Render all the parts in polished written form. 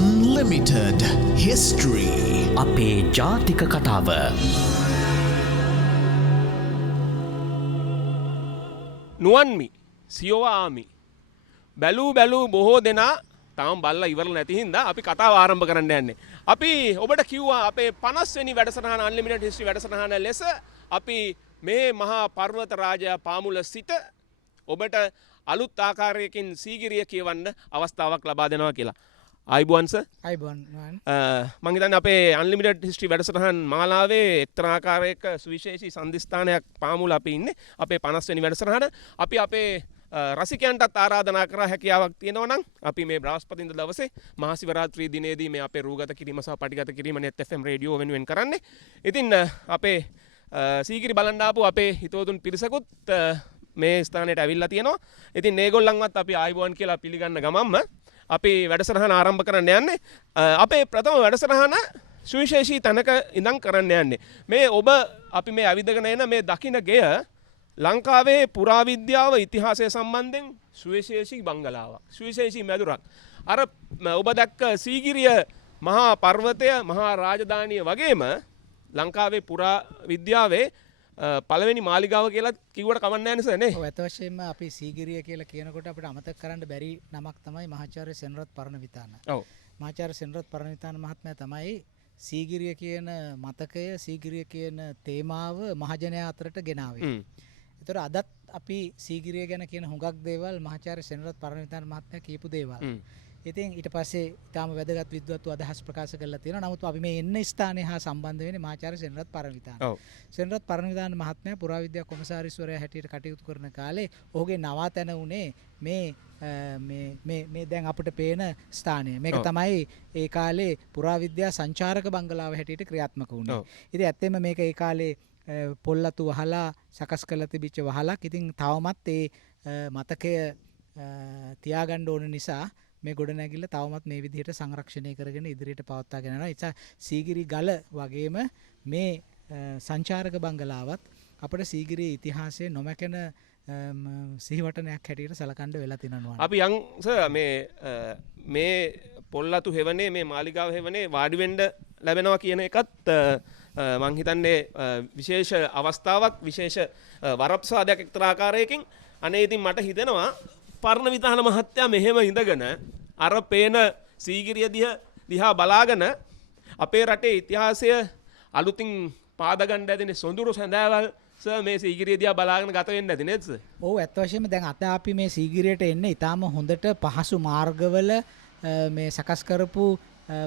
Unlimited History. අපේ ජාතික කතාව. නුවන්මි සියෝආමි බැලූ බොහෝ දෙනා තම බල්ල ඉවර නැති හින්දා අපි කතාව ආරම්භ කරන්න යන්නේ. අපි ඔබට කිව්වා අපේ 50 වෙනි වැඩසටහන Unlimited History වැඩසටහන ලෙස අපි මේ මහා පර්වත රාජයා පාමුල සිට ඔබට අලුත් ආකාරයකින් සීගිරිය කියවන්න අවස්ථාවක් ලබා දෙනවා කියලා. ආයිබුවන් සර්. ආයිබුවන්. මම හිතන්නේ අපේ Unlimited History වැඩසටහන් මාලාවේ එක්තරා ආකාරයක සුවිශේෂී සම්දිස්ථානයක් පාමුල අපි ඉන්නේ. අපේ 50 වෙනි වැඩසටහන අපි අපේ රසිකයන්ටත් ආරාධනා කරා හැකියාවක් තියෙනවා නම් අපි මේ බ්‍රහස්පතින්දා දවසේ මහා සිවරාත්‍රී දිනේදී මේ අපේ රූගත කිරීම සහ පටිගත කිරීම net FM රේඩියෝ වෙනුවෙන් කරන්නේ. ඉතින් අපේ සීගිරි බලන්න ආපු අපේ හිතවතුන් පිරිසකුත් මේ ස්ථානයට ඇවිල්ලා තියෙනවා. ඉතින් මේගොල්ලන්වත් අපි ආයිබෝන් කියලා පිළිගන්න ගමන්ම අපි වැඩසටහන ආරම්භ කරන්න යන්නේ. අපේ ප්‍රථම වැඩසටහන සුවිශේෂී තැනක ඉඳන් කරන්න යන්නේ. මේ ඔබ අපි මේ ඇවිදගෙන එන මේ දකින්න ගෙය ලංකාවේ පුරාවිද්‍යාව ඉතිහාසය සම්බන්ධයෙන් සුවිශේෂී බංගලාවක්. සුවිශේෂී මැදුරක්. අර ඔබ දැක්ක සීගිරිය මහා පර්වතය මහා රාජධානිය වගේම ලංකාවේ පුරාවිද්‍යාවේ පළවෙනි මාලිගාව කියලා කිව්වට කමක් නැහැ නේද නේ? ඔව් අත වශයෙන්ම අපි සීගිරිය කියලා කියනකොට අපිට අමතක කරන්න බැරි නමක් තමයි මහාචාර්ය සෙනරත් පරණවිතාන. ඔව්. මහාචාර්ය සෙනරත් පරණවිතාන මහත්මයා තමයි සීගිරිය කියන මතකය සීගිරිය කියන තේමාව මහජනයා අතරට ගෙනාවේ. ඒතර අදත් අපි සීගිරිය ගැන කියන හුඟක් දේවල් මහාචාර්ය සෙනරත් පරණවිතාන මහත්මයා කියපු දේවල්. ඉතින් ඊට පස්සේ ඊටාම වැදගත් විද්වත්ව අදහස් ප්‍රකාශ කරලා තියෙනවා. නමුත් අපි මේ එන්න ස්ථානයේ හා සම්බන්ධ වෙන්නේ මහාචාර්ය සෙනරත් පරණවිතාන. ඔව්. සෙනරත් පරණවිතාන මහත්මයා පුරාවිද්‍යා කොමසාරිස්වරයා හැටියට කටයුතු කරන කාලේ ඔහුගේ නවාතැන උනේ මේ දැන් අපිට පේන ස්ථානය. මේක තමයි ඒ කාලේ පුරාවිද්‍යා සංචාරක බංගලාව හැටියට ක්‍රියාත්මක වුණේ. ඉතින් ඇත්තෙම මේක ඒ කාලේ පොල්ලතු වහලා සකස් කරලා තිබිච්ච වහලක්. ඉතින් තවමත් ඒ මතකය තියාගන්න ඕන නිසා මේ ගොඩනැගිල්ල තවමත් මේ විදිහට සංරක්ෂණය කරගෙන ඉදිරියට පවත්වාගෙන යනවා. ඒ නිසා සීගිරි ගල වගේම මේ සංචාරක බංගලාවත් අපේ සීගිරියේ ඉතිහාසයේ නොමැකෙන සිහිවටනයක් හැටියට සලකන්න වෙලා තිනනවා. අපි යන් සර් මේ පොල්ලතු හෙවනේ මේ මාලිගාව හෙවනේ වාඩි වෙන්න ලැබෙනවා කියන එකත් මං හිතන්නේ විශේෂ අවස්ථාවක් විශේෂ වරප්‍රසාදයක් එක්තරා ආකාරයකින් අනේ ඉතින් මට හිතෙනවා පරණවිතාන මහත්තයා මෙහෙම ඉඳගෙන අර පේන සීගිරිය දිහා බලාගෙන අපේ රටේ ඉතිහාසය අලුතින් පාදගන්න ඇතිනේ සොඳුරු සැඳෑවල් සර් මේ සීගිරිය දිහා බලාගෙන ගත වෙන්න ඇති නේද සර්? ඔව් ඇත්ත වශයෙන්ම දැන් අද අපි මේ සීගිරියට එන්නේ ඊටාම හොඳට පහසු මාර්ගවල මේ සකස් කරපු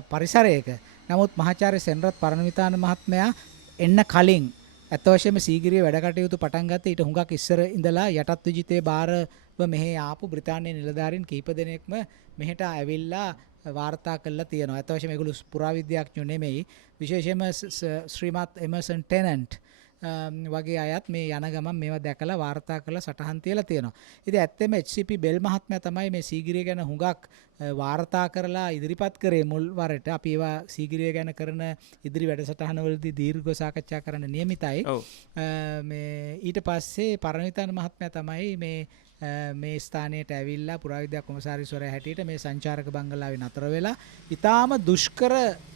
පරිසරයක. නමුත් මහාචාර්ය සෙනරත් පරණවිතාන මහත්මයා එන්න කලින් ඇත්ත වශයෙන්ම සීගිරිය වැඩ කටයුතු පටන් ගත්තේ ඊට හුඟක් ඉස්සර ඉඳලා යටත් විජිතේ බාරව මෙහෙ ආපු බ්‍රිතාන්‍ය නිලධාරීන් කීප දෙනෙක්ම මෙහෙට ඇවිල්ලා වාර්තා කරලා තියෙනවා. ඇත්ත වශයෙන්ම ඒගොල්ලෝ පුරාවිද්‍යාඥයෝ නෙමෙයි. විශේෂයෙන්ම ශ්‍රීමත් එමර්සන් ටෙනන්ට් වගේ අයත් මේ යන ගමන් මේවා දැකලා වාර්තා කරලා සටහන් තියලා තියෙනවා. ඉතින් ඇත්තෙම HCP බෙල් මහත්මයා තමයි මේ සීගිරිය ගැන හුඟක් වාර්තා කරලා ඉදිරිපත් කරේ මුල් වරට. අපි ඒවා සීගිරිය ගැන කරන ඉදිරි වැඩසටහනවලදී දීර්ඝව සාකච්ඡා කරන්න නියමිතයි. මේ ඊට පස්සේ පරණවිතාන මහත්මයා තමයි මේ ස්ථානයට ඇවිල්ලා පුරාවිද්‍යා කොමසාරිස්වරයා හැටියට මේ සංචාරක බංගලාවේ නතර වෙලා ඊටාම දුෂ්කර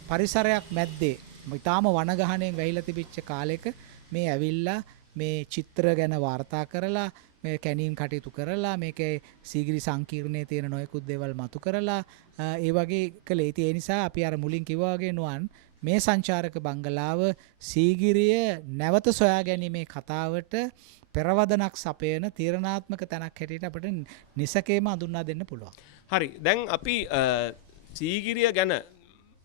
පරිසරයක් මැද්දේ ඊටාම වනගහණයෙන් වැහිලා තිබිච්ච කාලෙක මේ ඇවිල්ලා මේ චිත්‍ර ගැන වාර්තා කරලා මේ කැණීම් කටයුතු කරලා මේකේ සීගිරි සංකීර්ණයේ තියෙන නොයෙකුත් දේවල් මතු කරලා ඒ වගේ කළේ. ඒ නිසා අපි අර මුලින් කිව්වා වගේ නුවන් මේ සංචාරක බංගලාව සීගිරිය නැවත සොයා ගැනීමේ කතාවට පෙරවදනක් සපයන තීරණාත්මක තැනක් හැටියට අපිට නිසකේම හඳුන්වා දෙන්න පුළුවන්. හරි. දැන් අපි සීගිරිය ගැන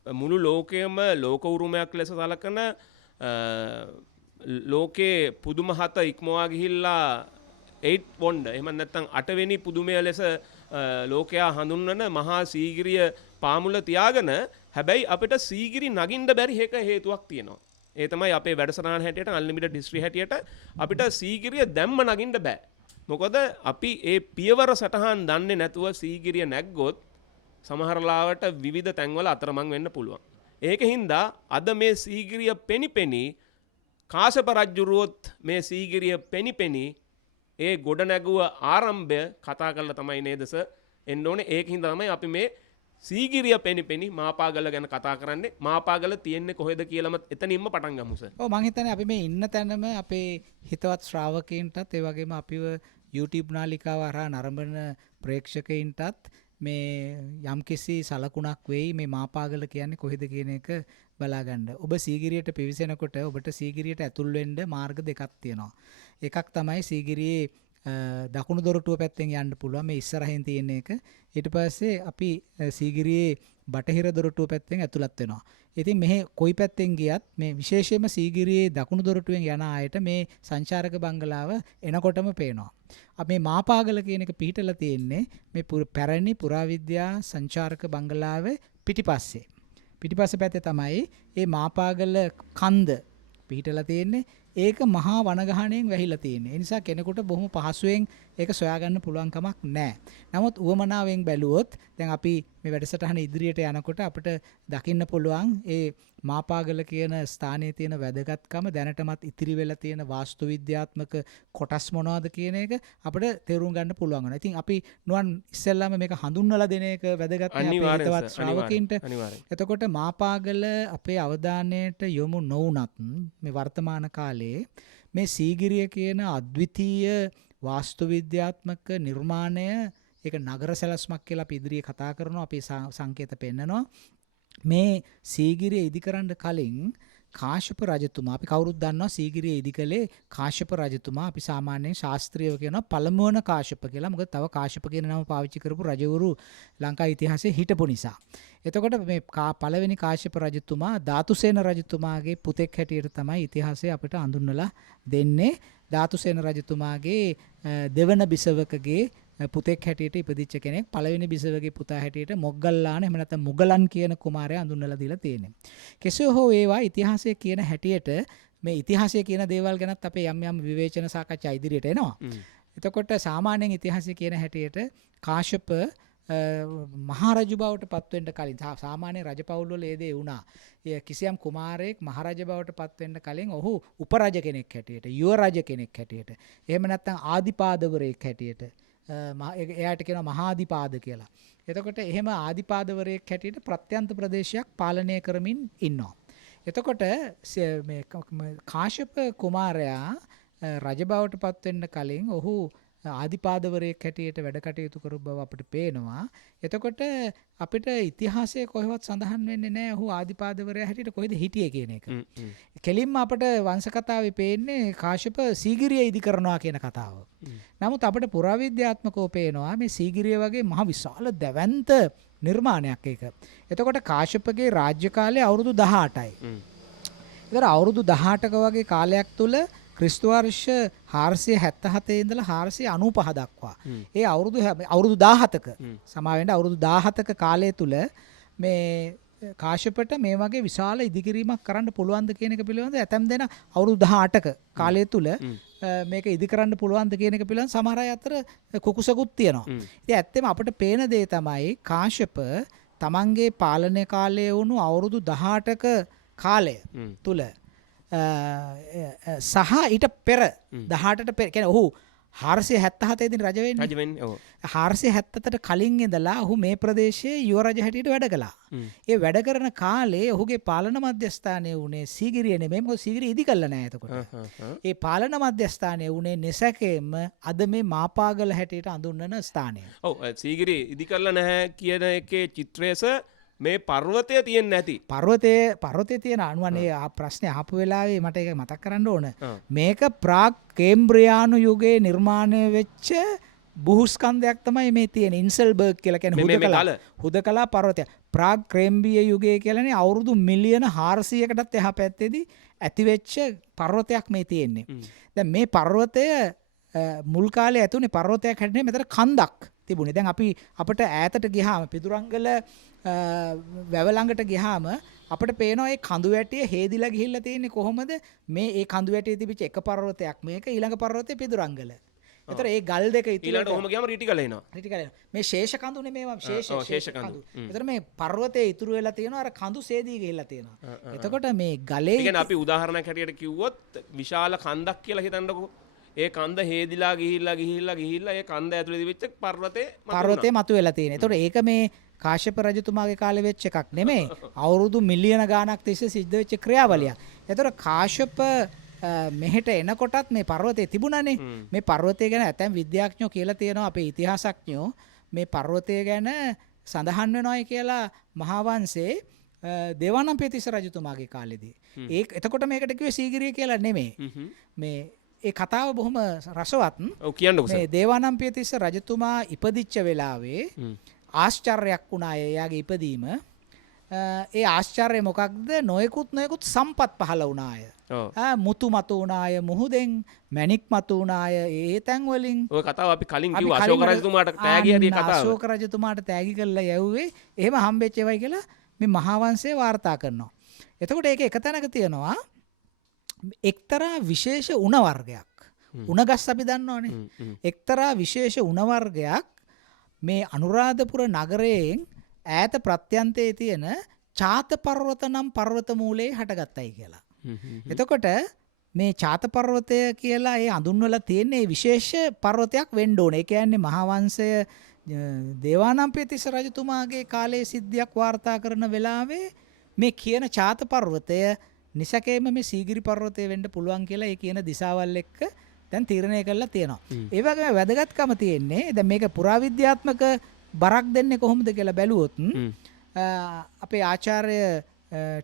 මුළු ලෝකයේම ලෝක උරුමයක් ලෙස සලකන ලෝකේ පුදුම හත ඉක්මවා ගිහිල්ලා 8 වොන්ඩර් එහෙම නැත්නම් 8 වෙනි පුදුමය ලෙස ලෝකයා හඳුන්වන මහා සීගිරිය පාමුල තියාගෙන හැබැයි අපිට සීගිරි නගින්න බැරි හේතුවක් තියෙනවා. ඒ තමයි අපේ වැඩසටහන හැටියට Unlimited History හැටියට අපිට සීගිරිය දැම්ම නගින්න බෑ. මොකද අපි ඒ පියවර සටහන් දන්නේ නැතුව සීගිරිය නැග්ගොත් සමහර ලාවට විවිධ තැන්වල අතරමං වෙන්න පුළුවන්. ඒකින්ද අද මේ සීගිරිය පෙනිපෙනි කාශ්‍යප රජුරුවොත් මේ සීගිරිය පෙනිපෙනි ඒ ගොඩ නැගුව ආරම්භය කතා කරලා තමයි නේද සර් එන්න ඕනේ. ඒකින්ද තමයි අපි මේ සීගිරිය පෙනි මාපාගල ගැන කතා කරන්නේ මාපාගල තියෙන්නේ කොහෙද කියලාම එතනින්ම පටන් ගමුස. ඔව් මං හිතන්නේ අපි මේ ඉන්න තැනම අපේ හිතවත් ශ්‍රාවකයන්ටත් ඒ වගේම අපිව YouTube නාලිකාව හරහා නරඹන ප්‍රේක්ෂකයින්ටත් මේ යම්කිසි සලකුණක් වෙයි මේ මාපාගල කියන්නේ කොහෙද කියන එක බලාගන්න. ඔබ සීගිරියට පිවිසෙනකොට ඔබට සීගිරියට ඇතුල් වෙන්න මාර්ග දෙකක් තියෙනවා. එකක් තමයි සීගිරියේ දකුණු දොරටුව පැත්තෙන් යන්න පුළුවන් මේ ඉස්සරහින් තියෙන එක. ඊට පස්සේ අපි සීගිරියේ බටහිර දොරටුව පැත්තෙන් ඇතුළත් වෙනවා. ඉතින් මෙහි කොයි පැත්තෙන් ගියත් මේ විශේෂයෙන්ම සීගිරියේ දකුණු දොරටුවෙන් යන අයට මේ සංචාරක බංගලාව එනකොටම පේනවා. අපි මේ මාපාගල කියන එක පිහිටලා තියෙන්නේ මේ පැරණි පුරාවිද්‍යා සංචාරක බංගලාවේ පිටිපස්සේ. පිටිපස්සේ පැත්තේ තමයි මේ මාපාගල කන්ද පිහිටලා තියෙන්නේ. ඒක මහා වනගහණයෙන් වැහිලා තියෙන්නේ. ඒ නිසා කෙනෙකුට බොහොම පහසුවෙන් ඒක සොයාගන්න පුළුවන් කමක් නැහැ. නමුත් උවමනාවෙන් බැලුවොත් දැන් අපි මේ වැඩසටහන ඉදිරියට යනකොට අපිට දකින්න පුළුවන් ඒ මාපාගල කියන ස්ථානයේ තියෙන වැදගත්කම දැනටමත් ඉතිරි වෙලා තියෙන වාස්තු විද්‍යාත්මක කොටස් මොනවද කියන එක අපිට තේරුම් ගන්න පුළුවන් වෙනවා. ඉතින් අපි නුවන් ඉස්සෙල්ලාම මේක හඳුන්වලා දෙන එක වැදගත් අපේ ශ්‍රාවකීන්ට. එතකොට මාපාගල අපේ අවධානයට යොමු නොවුනත් මේ වර්තමාන කාලේ මේ සීගිරිය කියන අද්විතීය වාස්තු විද්‍යාත්මක නිර්මාණය ඒක නගර සැලැස්මක් කියලා අපි ඉදිරියේ කතා කරනවා. අපි සංකේත පෙන්නනවා. මේ සීගිරිය ඉදිකරන්න කලින් කාශ්‍යප රජතුමා අපි කවුරුත් දන්නවා සීගිරිය ඉදිකලේ කාශ්‍යප රජතුමා. අපි සාමාන්‍යයෙන් ශාස්ත්‍රීයව කියනවා පළමු වන කාශ්‍යප කියලා. මොකද තව කාශ්‍යප කියන නම පාවිච්චි කරපු රජවරු ලංකා ඉතිහාසයේ හිටපු නිසා. එතකොට මේ පළවෙනි කාශ්‍යප රජතුමා ධාතුසේන රජතුමාගේ පුතෙක් හැටියට තමයි ඉතිහාසය අපිට හඳුන්වලා දෙන්නේ. ධාතුසේන රජතුමාගේ දෙවන බිසවකගේ පුතෙක් හැටියට ඉපදිච්ච කෙනෙක්. පළවෙනි බිසවගේ පුතා හැටියට මොග්ගල්ලාන එහෙම නැත්නම් මුගලන් කියන කුමාරයා හඳුන්වලා දීලා තියෙනවා. කෙසේ හෝ ඒවා ඉතිහාසයේ කියන හැටියට මේ ඉතිහාසයේ කියන දේවල් ගැනත් අපේ යම් යම් විවේචන සාකච්ඡා ඉදිරියට එනවා. එතකොට සාමාන්‍යයෙන් ඉතිහාසයේ කියන හැටියට කාශ්‍යප මහරජු බවට පත් වෙන්න කලින් සාමාන්‍ය රජපෞල් වල ඒ දේ වුණා. කිසියම් කුමාරයෙක් මහරජ බවට පත් වෙන්න කලින් ඔහු උපරජ කෙනෙක් හැටියට, යුව රජ කෙනෙක් හැටියට, එහෙම නැත්නම් ආදිපාදවරයෙක් හැටියට එයාට කියනවා මහාදිපාද කියලා. එතකොට එහෙම ආදිපාදවරයෙක් හැටියට ප්‍රත්‍යන්ත ප්‍රදේශයක් පාලනය කරමින් ඉන්නවා. එතකොට මේ කාශ්‍යප කුමාරයා රජ බවට පත් වෙන්න කලින් ඔහු ආදිපාදවරයෙක් හැටියට වැඩ කටයුතු කරපු බව අපිට පේනවා. එතකොට අපිට ඉතිහාසයේ කොහෙවත් සඳහන් වෙන්නේ නැහැ ඔහු ආදිපාදවරයා හැටියට කොහෙද හිටියේ කියන එක. කෙලින්ම අපිට වංශ කතාවේ පේන්නේ කාශ්‍යප සීගිරිය ඉදි කරනවා කියන කතාව. නමුත් අපිට පුරාවිද්‍යාත්මකව පේනවා මේ සීගිරිය වගේ මහ විශාල දැවැන්ත නිර්මාණයක් ඒක. එතකොට කාශ්‍යපගේ රාජ්‍ය කාලය අවුරුදු 18යි. ඒතර අවුරුදු 18ක වගේ කාලයක් තුල ක්‍රිස්තු වර්ෂ 477 ඉඳලා 495 දක්වා ඒ අවුරුදු 17ක සමාවෙන්න අවුරුදු 17ක කාලය තුල මේ කාශ්‍යපට මේ වගේ විශාල ඉදිකිරීමක් කරන්න පුළුවන්ද කියන එක පිළිබඳව ඇතැම් දෙනා අවුරුදු 18ක කාලය තුල මේක ඉදි කරන්න පුළුවන්ද කියන එක පිළිබඳව සමහර අය අතර කුකුසකුත් තියෙනවා. ඉතින් ඇත්තෙම අපිට පේන දේ තමයි කාශ්‍යප තමන්ගේ පාලන කාලයේ වුණු අවුරුදු 18ක කාලය තුල සහ ඊට පෙර 18ට පෙර කියන්නේ ඔහු 477 දින රජ වෙන්නේ. ඔව්. 477ට කලින් ඉඳලා ඔහු මේ ප්‍රදේශයේ යුව රජ හැටියට වැඩ කළා. ඒ වැඩ කරන කාලේ ඔහුගේ පාලන මධ්‍යස්ථානය වුණේ සීගිරිය නෙමෙයි. මොකද සීගිරිය ඉදි කළා නෑ එතකොට. ඒ පාලන මධ්‍යස්ථානය වුණේ නිසකේම අද මේ මාපාගල හැටියට අඳුන්වන ස්ථානය. ඔව් සීගිරිය ඉදි කළා නැහැ කියන එකේ චිත්‍රයස මේ පර්වතය තියෙන්නේ නැති. පර්වතයේ තියෙන අනුවනේ ප්‍රශ්නේ අහපු වෙලාවේ මට ඒක මතක් කරන්න ඕන. මේක ප්‍රාග් කේම්බ්‍රියානු යුගයේ නිර්මාණය වෙච්ච බුහුස්කන්ධයක් තමයි මේ තියෙන. ඉන්සල්බර්ග් කියලා කියන්නේ හුදකලා පර්වතය. ප්‍රාග් කේම්බ්‍රිය යුගය කියලානේ අවුරුදු මිලියන 400කටත් එහා පැත්තේදී ඇතිවෙච්ච පර්වතයක් මේ තියෙන්නේ. දැන් මේ පර්වතය මුල් කාලේ ඇතුනේ පර්වතයක් හැටියට මෙතන කන්දක් තිබුණේ. දැන් අපිට ඈතට ගියාම පිදුරංගල වැව ළඟට ගියාම අපිට පේනවා මේ කඳු වැටිය හේදිලා ගිහිල්ලා තියෙන්නේ කොහොමද? මේ ඒ කඳු වැටියේ තිබිච්ච එක පර්වතයක් මේක ඊළඟ පර්වතේ පිදුරංගල. ඒතර ඒ ගල් දෙක ඊළඟට ඔහොම ගියාම රීටිකල එනවා. රීටිකල එනවා. මේ ශේෂ කඳුනේ මේවා ශේෂ කඳු. ඒතර මේ පර්වතයේ ඉතුරු වෙලා තියෙනවා අර කඳු සේදී ගිහිල්ලා තියෙනවා. එතකොට මේ ගලේ කියන්නේ අපි උදාහරණයක් හැටියට කිව්වොත් විශාල කන්දක් කියලා හිතන්නකෝ. ඒ කන්ද හේදිලා ගිහිල්ලා ඒ කන්ද ඇතුළේ වෙච්ච පර්වතය මතු වෙලා තියෙන. එතකොට ඒක මේ කාශ්‍යප රජතුමාගේ කාලේ වෙච්ච එකක් නෙමෙයි. අවුරුදු මිලියන ගාණක් තිස්සේ සිද්ධ වෙච්ච ක්‍රියාවලියක්. එතකොට කාශ්‍යප මෙහෙට එනකොටත් මේ පර්වතය තිබුණනේ. මේ පර්වතය ගැන ඇතැම් විද්‍යාඥයෝ කියලා තියෙනවා, අපේ ඉතිහාසඥයෝ මේ පර්වතය ගැන සඳහන් වෙනවායි කියලා මහාවංශේ දේවානම්පියතිස්ස රජතුමාගේ කාලෙදී. එතකොට මේකට කිව්වේ සීගිරිය කියලා නෙමෙයි. මේ ඒ කතාව බොහොම රසවත්. ඔව් කියන්නකෝ සර්. මේ දේවානම්පියතිස්ස රජතුමා ඉපදිච්ච වෙලාවේ ආශ්චර්යයක් වුණා එයාගේ ඉපදීම. ඒ ආශ්චර්යය මොකක්ද? නොයෙකුත් සම්පත් පහළ වුණාය. මුතු මතු වුණාය මුහුදෙන්, මැණික් මතු වුණාය ඒ තැන් වලින්. ඔය කතාව අපි කලින් කිව්වා අශෝක රජතුමාට තෑගි හරිය කතාව. අශෝක රජතුමාට තෑගි කරලා යවුවේ එහෙම හම්බෙච්ච ඒවයි කියලා මේ මහාවංශයේ වාර්තා කරනවා. එතකොට ඒක එක තැනක තියෙනවා එක්තරා විශේෂ උණ වර්ගයක්. උණගස් අපි දන්නවනේ. එක්තරා විශේෂ උණ වර්ගයක් මේ අනුරාධපුර නගරයෙන් ඈත ප්‍රත්‍යන්තයේ තියෙන චාත පර්වත නම් පර්වත මූලයේ හටගත්තයි කියලා. එතකොට මේ චාත පර්වතය කියලා ඒ අඳුන්වලා තියෙන්නේ විශේෂ පර්වතයක් වෙන්න ඕනේ. ඒ කියන්නේ මහාවංශය දේවානම්පියතිස්ස රජතුමාගේ කාලයේ සිද්ධියක් වාර්තා කරන වෙලාවේ මේ කියන චාත පර්වතය නිසකේම මේ සීගිරි පර්වතය වෙන්න පුළුවන් කියලා ඒ කියන දිශාවල් එක්ක දැන් තීරණය කරලා තියෙනවා. ඒ වගේම වැදගත්කම තියෙන්නේ දැන් මේක පුරාවිද්‍යාත්මක බරක් දෙන්නේ කොහොමද කියලා බැලුවොත් අපේ ආචාර්ය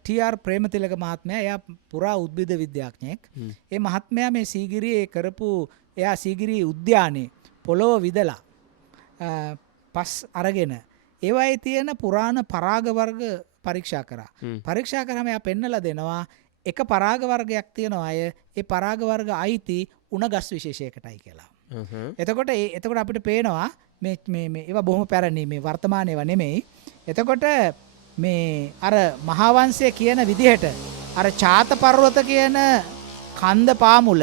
ටීආර් ප්‍රේමතිලක මහත්මයා එයා පුරා උද්භිද විද්‍යාඥයෙක්. ඒ මහත්මයා මේ සීගිරියේ කරපු එයා සීගිරි උද්‍යානයේ පොළොව විදලා පස් අරගෙන ඒවයේ තියෙන පුරාණ පරාග වර්ග පරීක්ෂා කරා. පරීක්ෂා කරාම එයා පෙන්නලා දෙනවා එක පරාග වර්ගයක් තියෙනවා අය ඒ පරාග වර්ග අයිති උණගස් විශේෂයකටයි කියලා. එතකොට අපිට පේනවා මේ ඒවා බොහොම පැරණි මේ වර්තමාන ඒවා නෙමෙයි. එතකොට මේ අර මහාවංශය කියන විදිහට අර චාත පර්වත කියන කන්ද පාමුල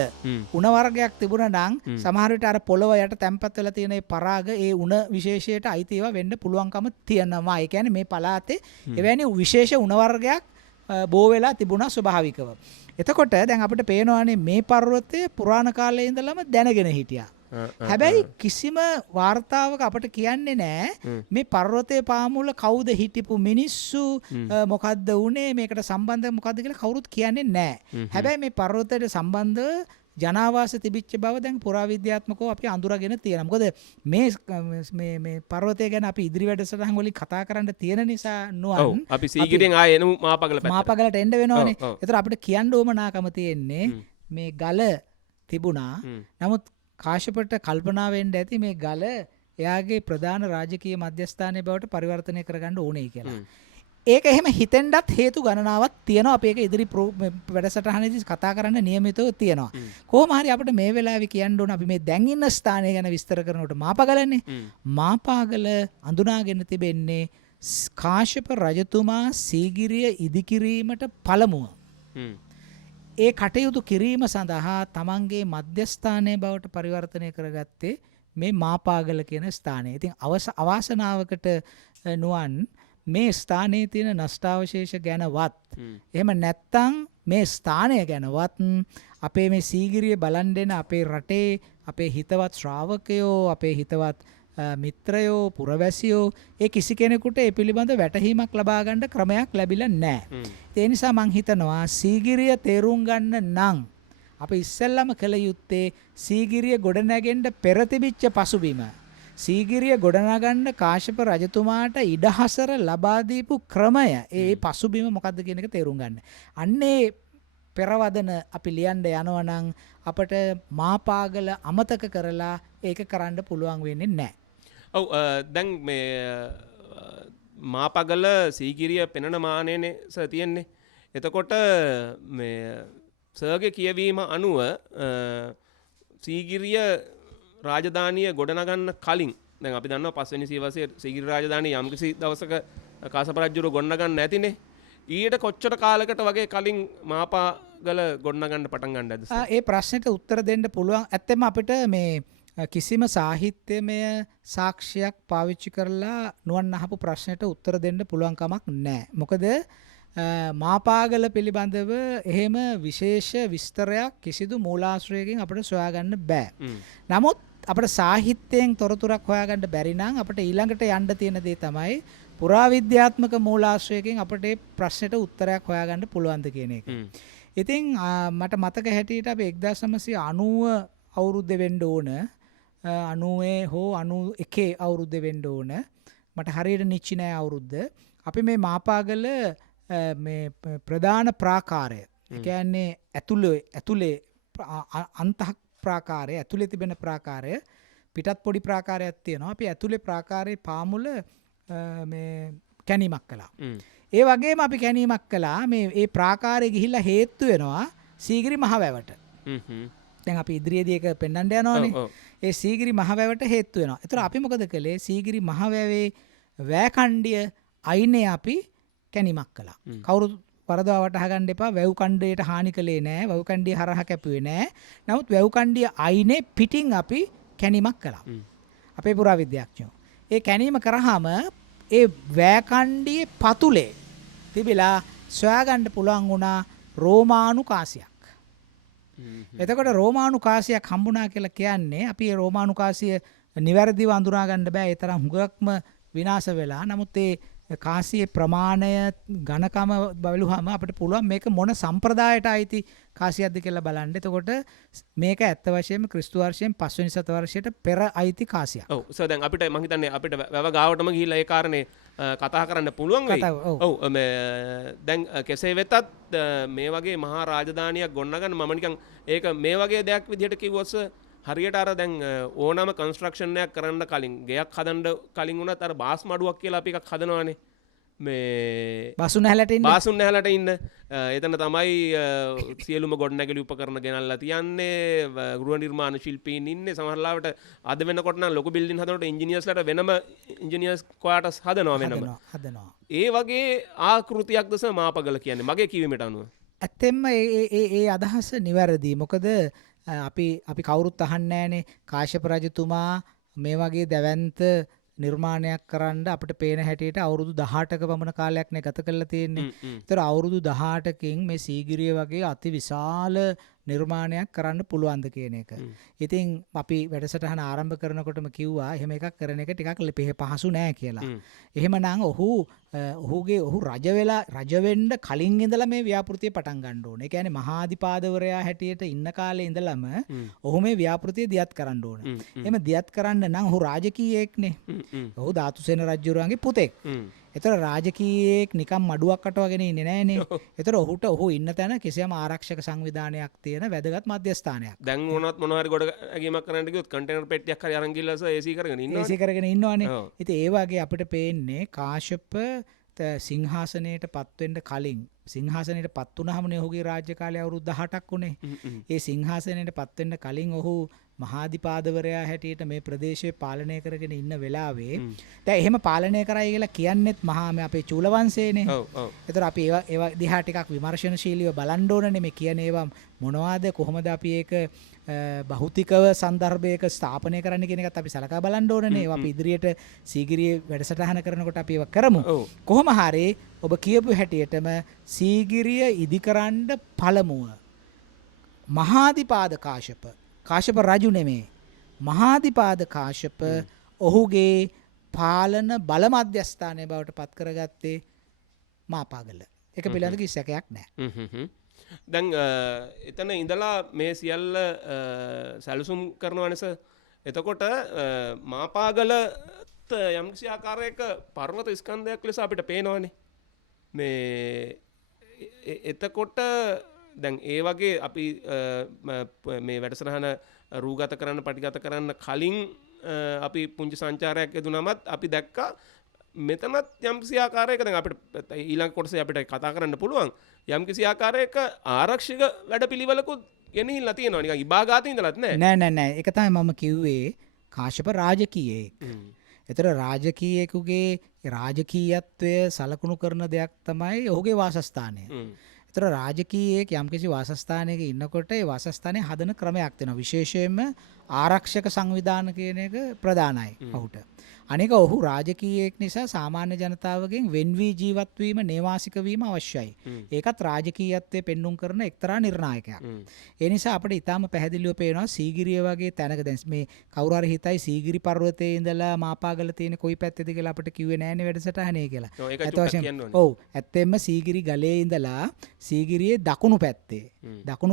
උණ වර්ගයක් තිබුණා නම් සමහර විට අර පොළව යට තැම්පත් වෙලා තියෙන ඒ පරාග ඒ උණ විශේෂයට අයිති ඒවා වෙන්න පුළුවන්කම තියෙනවා. ඒ කියන්නේ මේ පළාතේ එවැනි විශේෂ උණ වර්ගයක් බෝ වෙලා තිබුණා ස්වභාවිකව. එතකොට දැන් අපිට පේනවානේ මේ පර්වතය පුරාණ කාලයේ ඉඳලම දැනගෙන හිටියා. හැබැයි කිසිම වාර්තාවක අපට කියන්නේ නෑ මේ පර්වතයේ පාමුල කවුද හිටපු මිනිස්සු මොකද්ද වුනේ මේකට සම්බන්ධ මොකද්ද කියලා කවුරුත් කියන්නේ නෑ. හැබැයි මේ පර්වතයට සම්බන්ධ ජනාවාස තිබිච්ච බව දැන් පුරාවිද්‍යාත්මකව අපි අඳුරගෙන තියෙනවා. මොකද මේ පර්වතය ගැන අපි ඉදිරි වැඩසටහන් වලින් කතා කරන්න තියෙන නිසා නුවන් අපි සීගිරියෙන් ආයෙ එනමු මාපගල පැත්තට. මාපගලට එන්න වෙනවනේ. ඒතර අපිට කියන්න ඕමනාකම තියෙන්නේ මේ ගල තිබුණා. නමුත් කාශ්‍යපට කල්පනා වෙන්න ඇති මේ ගල එයාගේ ප්‍රධාන රාජකීය මධ්‍යස්ථානයේ බවට පරිවර්තනය කරගන්න ඕනේ කියලා. ඒක එහෙම හිතෙන්ඩත් හේතු ගණනාවක් තියෙනවා. අපි ඒක ඉදිරි වැඩසටහනේදී කතා කරන්න නියමිතව තියෙනවා. කොහොම හරි අපිට මේ වෙලාවේ කියන්න ඕන අපි මේ දැන් ඉන්න ස්ථානය ගැන විස්තර කරනකොට මාපගලනේ. මාපාගල අඳුනාගෙන තිබෙන්නේ කාශ්‍යප රජතුමා සීගිරිය ඉදිකිරීමට පළමුව ඒ කටයුතු කිරීම සඳහා තමන්ගේ මධ්‍යස්ථානය බවට පරිවර්තනය කරගත්තේ මේ මාපාගල කියන ස්ථානය. ඉතින් අවාසනාවකට නුවන් මේ ස්ථානයේ තියෙන නෂ්ටාවශේෂ ගැනවත් එහෙම නැත්තම් මේ ස්ථානය ගැනවත් අපේ මේ සීගිරිය බලන් දෙන අපේ රටේ අපේ හිතවත් ශ්‍රාවකයෝ අපේ හිතවත් මිත්‍රයෝ පුරවැසියෝ ඒ කිසි කෙනෙකුට ඒ පිළිබඳ වැටහීමක් ලබා ගන්න ක්‍රමයක් ලැබිලා නැහැ. ඒ නිසා මං හිතනවා සීගිරිය තේරුම් ගන්න නම් අපි ඉස්සෙල්ලම කළ යුත්තේ සීගිරිය ගොඩනැගෙන්න පෙර තිබිච්ච පසුබිම සීගිරිය ගොඩනගන්න කාශ්‍යප රජතුමාට ඉඩහසර ලබා දීපු ක්‍රමය ඒ පසුබිම මොකද්ද කියන එක තේරුම් ගන්න. අන්නේ පෙරවදන අපි ලියන්න යනවා නම් අපට මාපාගල අමතක කරලා ඒක කරන්න පුළුවන් වෙන්නේ නැහැ. ඔව් දැන් මේ මාපගල සීගිරිය පෙනෙන මානයනේ සර් තියෙන්නේ. එතකොට මේ සර්ගේ කියවීම අනුව සීගිරිය රාජධානිය ගොඩනගන්න කලින් දැන් අපි දන්නවා පස්වෙනි සියවසේ සීගිරි රාජධානිය යම්කිසි දවසක කාශ්‍යප රජුර ගොඩනගන්න නැතිනේ. ඊට කොච්චර කාලයකට වගේ කලින් මාපාගල ගොඩනගන්න පටන් ගන්නද? ඒ ප්‍රශ්නෙට උත්තර දෙන්න පුළුවන්. ඇත්තම අපිට මේ කිසිම සාහිත්‍යමය සාක්ෂියක් පාවිච්චි කරලා නුවන් අහපු ප්‍රශ්නෙට උත්තර දෙන්න පුළුවන් කමක් නැහැ. මොකද මාපාගල පිළිබඳව එහෙම විශේෂ විස්තරයක් කිසිදු මූලාශ්‍රයකින් අපට සොයාගන්න බෑ. නමුත් අපට සාහිත්‍යයෙන් තොරතුරක් හොයාගන්න බැරි නම් අපට ඊළඟට යන්න තියෙන දේ තමයි පුරාවිද්‍යාත්මක මූලාශ්‍රයකින් අපට මේ ප්‍රශ්නෙට උත්තරයක් හොයාගන්න පුළුවන්ද කියන එක. ඉතින් මට මතක හැටියට අපි 1990 අවුරුද්දේ වෙන්න ඕන 90 හෝ 91 අවුරුද්දේ වෙන්න ඕන. මට හරියට නිච්චි නෑ අවුරුද්ද. අපි මේ මාපාගල මේ ප්‍රධාන ප්‍රාකාරය ඒ කියන්නේ ඇතුලේ අන්තහ ප්‍රාකාරය ඇතුලේ තිබෙන ප්‍රාකාරය පිටත් පොඩි ප්‍රාකාරයක් තියෙනවා. අපි ඇතුලේ ප්‍රාකාරයේ පාමුල මේ කැණීමක් කළා. ඒ වගේම අපි කැණීමක් කළා මේ ඒ ප්‍රාකාරයේ ගිහිල්ලා හේතු වෙනවා සීගිරි මහවැවට. දැන් අපි ඉදිරියේදී ඒක පෙන්වන්න යනවානේ. ඒ සීගිරි මහවැවට හේතු වෙනවා. ඒතර අපි මොකද කළේ? සීගිරි මහවැවේ වැකණ්ඩිය අයිනේ අපි කැණීමක් කළා. කවුරු වරදවා වටහා ගන්න එපා. වැව් කණ්ඩයට හානි කළේ නෑ. වැව් කණ්ඩිය හරහා කැපුවේ නෑ. නමුත් වැව් කණ්ඩිය අයිනේ පිටින් අපි කැණීමක් කළා. අපේ පුරාවිද්‍යාඥයෝ. ඒ කැණීම කරාම ඒ වැකණ්ඩියේ පතුලේ තිබිලා සොයාගන්න පුළුවන් වුණා රෝමානු කාසියක්. එතකොට රෝමානු කාසියක් හම්බුණා කියලා කියන්නේ අපි ඒ රෝමානු කාසිය නිවැරදිව අඳුනා ගන්න බෑ. ඒ තරම් හුඟක්ම විනාශ වෙලා. නමුත් ඒ කාසියේ ප්‍රමාණය ඝනකම බලුවම අපිට පුළුවන් මේක මොන සම්ප්‍රදායට අයිති කාසියක්ද කියලා බලන්න. එතකොට මේක ඇත්ත වශයෙන්ම ක්‍රිස්තු වර්ෂයෙන් 5 වෙනි සතවර්ෂයට පෙර අයිති කාසියක්. ඔව්. සර් දැන් අපිට මම හිතන්නේ අපිට වැව ගාවටම ගිහිල්ලා ඒ කාරණේ කතා කරන්න පුළුවන් වෙයි. ඔව් දැන් කෙසේ වෙතත් මේ වගේ මහා රාජධානියක් ගොඩනගන්න මම නිකන් ඒක මේ වගේ දෙයක් විදිහට කිව්වොත් හරියට අර දැන් ඕනම කන්ස්ට්‍රක්ෂන් එකක් කරන්න කලින් ගෙයක් හදන්න කලින් උනත් අර බාස් මඩුවක් කියලා අපි එකක් හදනවානේ. මේ බාසුන් නැහැලට ඉන්න එතන තමයි සියලුම ගොඩනැගිලි උපකරණ ගෙනල්ලා තියන්නේ. ගෘහ නිර්මාණ ශිල්පීන් ඉන්නේ. සමහරවිට අද වෙනකොට නම් ලොකු බිල්ඩින් හදනකොට ඉන්ජිනියර්ස්ලාට වෙනම ඉන්ජිනියර්ස් ක්වාටර්ස් හදනවා වෙනම. ඒ වගේ ආකෘතියක් දස මාපගල කියන්නේ මගේ කිවීමට අනුව. ඇත්තෙන්ම ඒ අදහස නිවැරදි. මොකද අපි කවුරුත් අහන්නේ නැහනේ කාශ්‍යප රජතුමා මේ වගේ දැවැන්ත නිර්මාණයක් කරන්න අපිට පේන හැටියට අවුරුදු 18ක පමණ කාලයක් නේ ගත කරලා තියෙන්නේ. ඒතර අවුරුදු 18කින් මේ සීගිරිය වගේ අති විශාල නිර්මාණයක් කරන්න පුළුවන්ද කියන එක. ඉතින් අපි වැඩසටහන ආරම්භ කරනකොටම කිව්වා එහෙම එකක් කරන එක ටිකක් පහසු නෑ කියලා. එහෙමනම් ඔහු රජ වෙන්න කලින් ඉඳලා මේ ව්‍යාපෘතිය පටන් ගන්න ඕනේ. ඒ කියන්නේ මහාධිපාදවරයා හැටියට ඉන්න කාලේ ඉඳලම ඔහු මේ ව්‍යාපෘතිය දියත් කරන්න ඕනේ. එහෙම දියත් කරන්න නම් ඔහු රාජකීයෙක්නේ. ඔහු ධාතුසේන රජුරුවන්ගේ පුතෙක්. එතකොට රාජකීයෙක් නිකම් මඩුවක් අටවගෙන ඉන්නේ නැහනේ. එතකොට ඔහු ඉන්න තැන කිසියම් ආරක්ෂක සංවිධානයක් තියෙන වැදගත් මධ්‍යස්ථානයක්. දැන් මොනවත් මොනවා හරි ගොඩ ඇගීමක් කරන්න ගියොත් කන්ටේනර් පෙට්ටියක් හරි අරන් ගිහලා AC කරගෙන ඉන්නවා. AC කරගෙන ඉන්නවනේ. ඉතින් ඒ වගේ අපිට පේන්නේ කාශ්‍යප සිංහාසනයට පත් වෙන්න කලින් සිංහාසනයට පත් වුණාමනේ ඔහුගේ රාජ්‍ය කාලය අවුරුදු 18ක් උනේ. ඒ සිංහාසනයට පත් වෙන්න කලින් ඔහු මහාධිපාදවරයා හැටියට මේ ප්‍රදේශය පාලනය කරගෙන ඉන්න වෙලාවේ දැන් එහෙම පාලනය කරයි කියලා කියන්නෙත් මහා මේ අපේ චූල වංශයනේ. ඒතර අපි ඒවා දිහා ටිකක් විමර්ශනශීලීව බලන්න ඕනනේ මේ කියන ඒවා මොනවාද කොහොමද අපි ඒක භෞතිකව සන්දර්භයක ස්ථාපනය කරන්න කියන එකත් අපි සලකා බලන්න ඕනනේ. ඒවා අපි ඉදිරියට සීගිරියේ වැඩසටහන කරනකොට අපි ඒවා කරමු. කොහොම හරි ඔබ කියපු හැටියටම සීගිරිය ඉදිකරන්න පළමුව මහාධිපාද කාශ්‍යප රජු නෙමේ මහාධිපාද කාශ්‍යප ඔහුගේ පාලන බල මධ්‍යස්ථානය බවට පත් කරගත්තේ මාපාගල. ඒක පිළිබඳ කිසි සැකයක් නැහැ. දැන් එතන ඉඳලා මේ සියල්ල සැලසුම් කරනවනස එතකොට මාපාගලත් යම්කිසි ආකාරයක පර්වත ස්කන්ධයක් ලෙස අපිට පේනවනේ. මේ එතකොට දැන් ඒ වගේ අපි මේ වැඩසටහන රූගත කරන්න පටිගත කරන්න කලින් අපි පුංචි සංචාරයක් යෙදුනමත් අපි දැක්කා මෙතනත් යම්කිසි ආකාරයක දැන් අපිට ඊළඟ කොටසේ අපිට කතා කරන්න පුළුවන් යම්කිසි ආකාරයක ආරක්ෂක වැඩපිළිවෙලකුත් ගෙනහිල්ලා තියෙනවා නිකන් ඉබාගාතේ ඉඳලත් නෑ ඒක තමයි මම කිව්වේ කාශ්‍යප රාජකීයෙක්. ඒතර රාජකීයෙකුගේ රාජකීයත්වය සලකුණු කරන දෙයක් තමයි ඔහුගේ වාසස්ථානය. ඒතර රාජකීයෙක් යම්කිසි වාසස්ථානයක ඉන්නකොට ඒ වාසස්ථානය හදන ක්‍රමයක් තියෙනවා. විශේෂයෙන්ම ආරක්ෂක සංවිධාන කියන එක ප්‍රධානයි ඔහුට. අනික ඔහු රාජකීයෙක් නිසා සාමාන්‍ය ජනතාවගෙන් වෙන්වී ජීවත් වීම නේවාසික වීම අවශ්‍යයි. ඒකත් රාජකීයත්වයේ පෙන්눔 කරන එක්තරා නිර්ණායකයක්. ඒ නිසා අපිට ඊටාම පැහැදිලිව පේනවා සීගිරිය වගේ තැනක දැන් මේ කවුරු හරි හිතයි සීගිරි පර්වතයේ ඉඳලා මාපාගල තියෙන කොයි පැත්තේද කියලා අපිට කිව්වේ නෑනේ වැඩසටහනේ කියලා. ඒකයි චුට්ටක් කියන්න ඕනේ. ඔව් ඇත්තෙන්ම සීගිරි ගලේ ඉඳලා සීගිරියේ දකුණු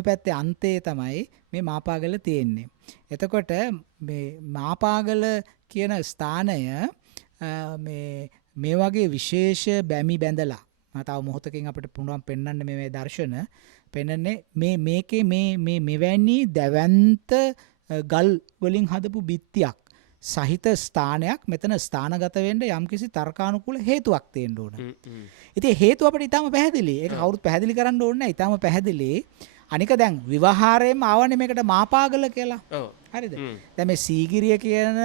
පැත්තේ අන්තයේ තමයි මේ මාපාගල තියෙන්නේ. එතකොට මේ මාපාගල කියන ස්ථානය මේ වගේ විශේෂ බැමි බැඳලා මම තව මොහොතකින් අපිට පුළුවන් පෙන්වන්න මේ දර්ශන පෙන්වන්නේ මේකේ මේ මෙවැනි දැවැන්ත ගල් වලින් හදපු බිත්තියක් සහිත ස්ථානයක් මෙතන ස්ථානගත වෙන්න යම්කිසි තර්කානුකූල හේතුවක් තියෙන්න ඕන. ඉතින් හේතුව අපිට ඊටාම පැහැදිලි. ඒක කවුරුත් පැහැදිලි කරන්න ඕනේ නැහැ. ඊටාම පැහැදිලි. අනික දැන් විවහාරයෙන්ම ආවනේ මේකට මාපාගල කියලා. ඔව්. හරිද? දැන් මේ සීගිරිය කියන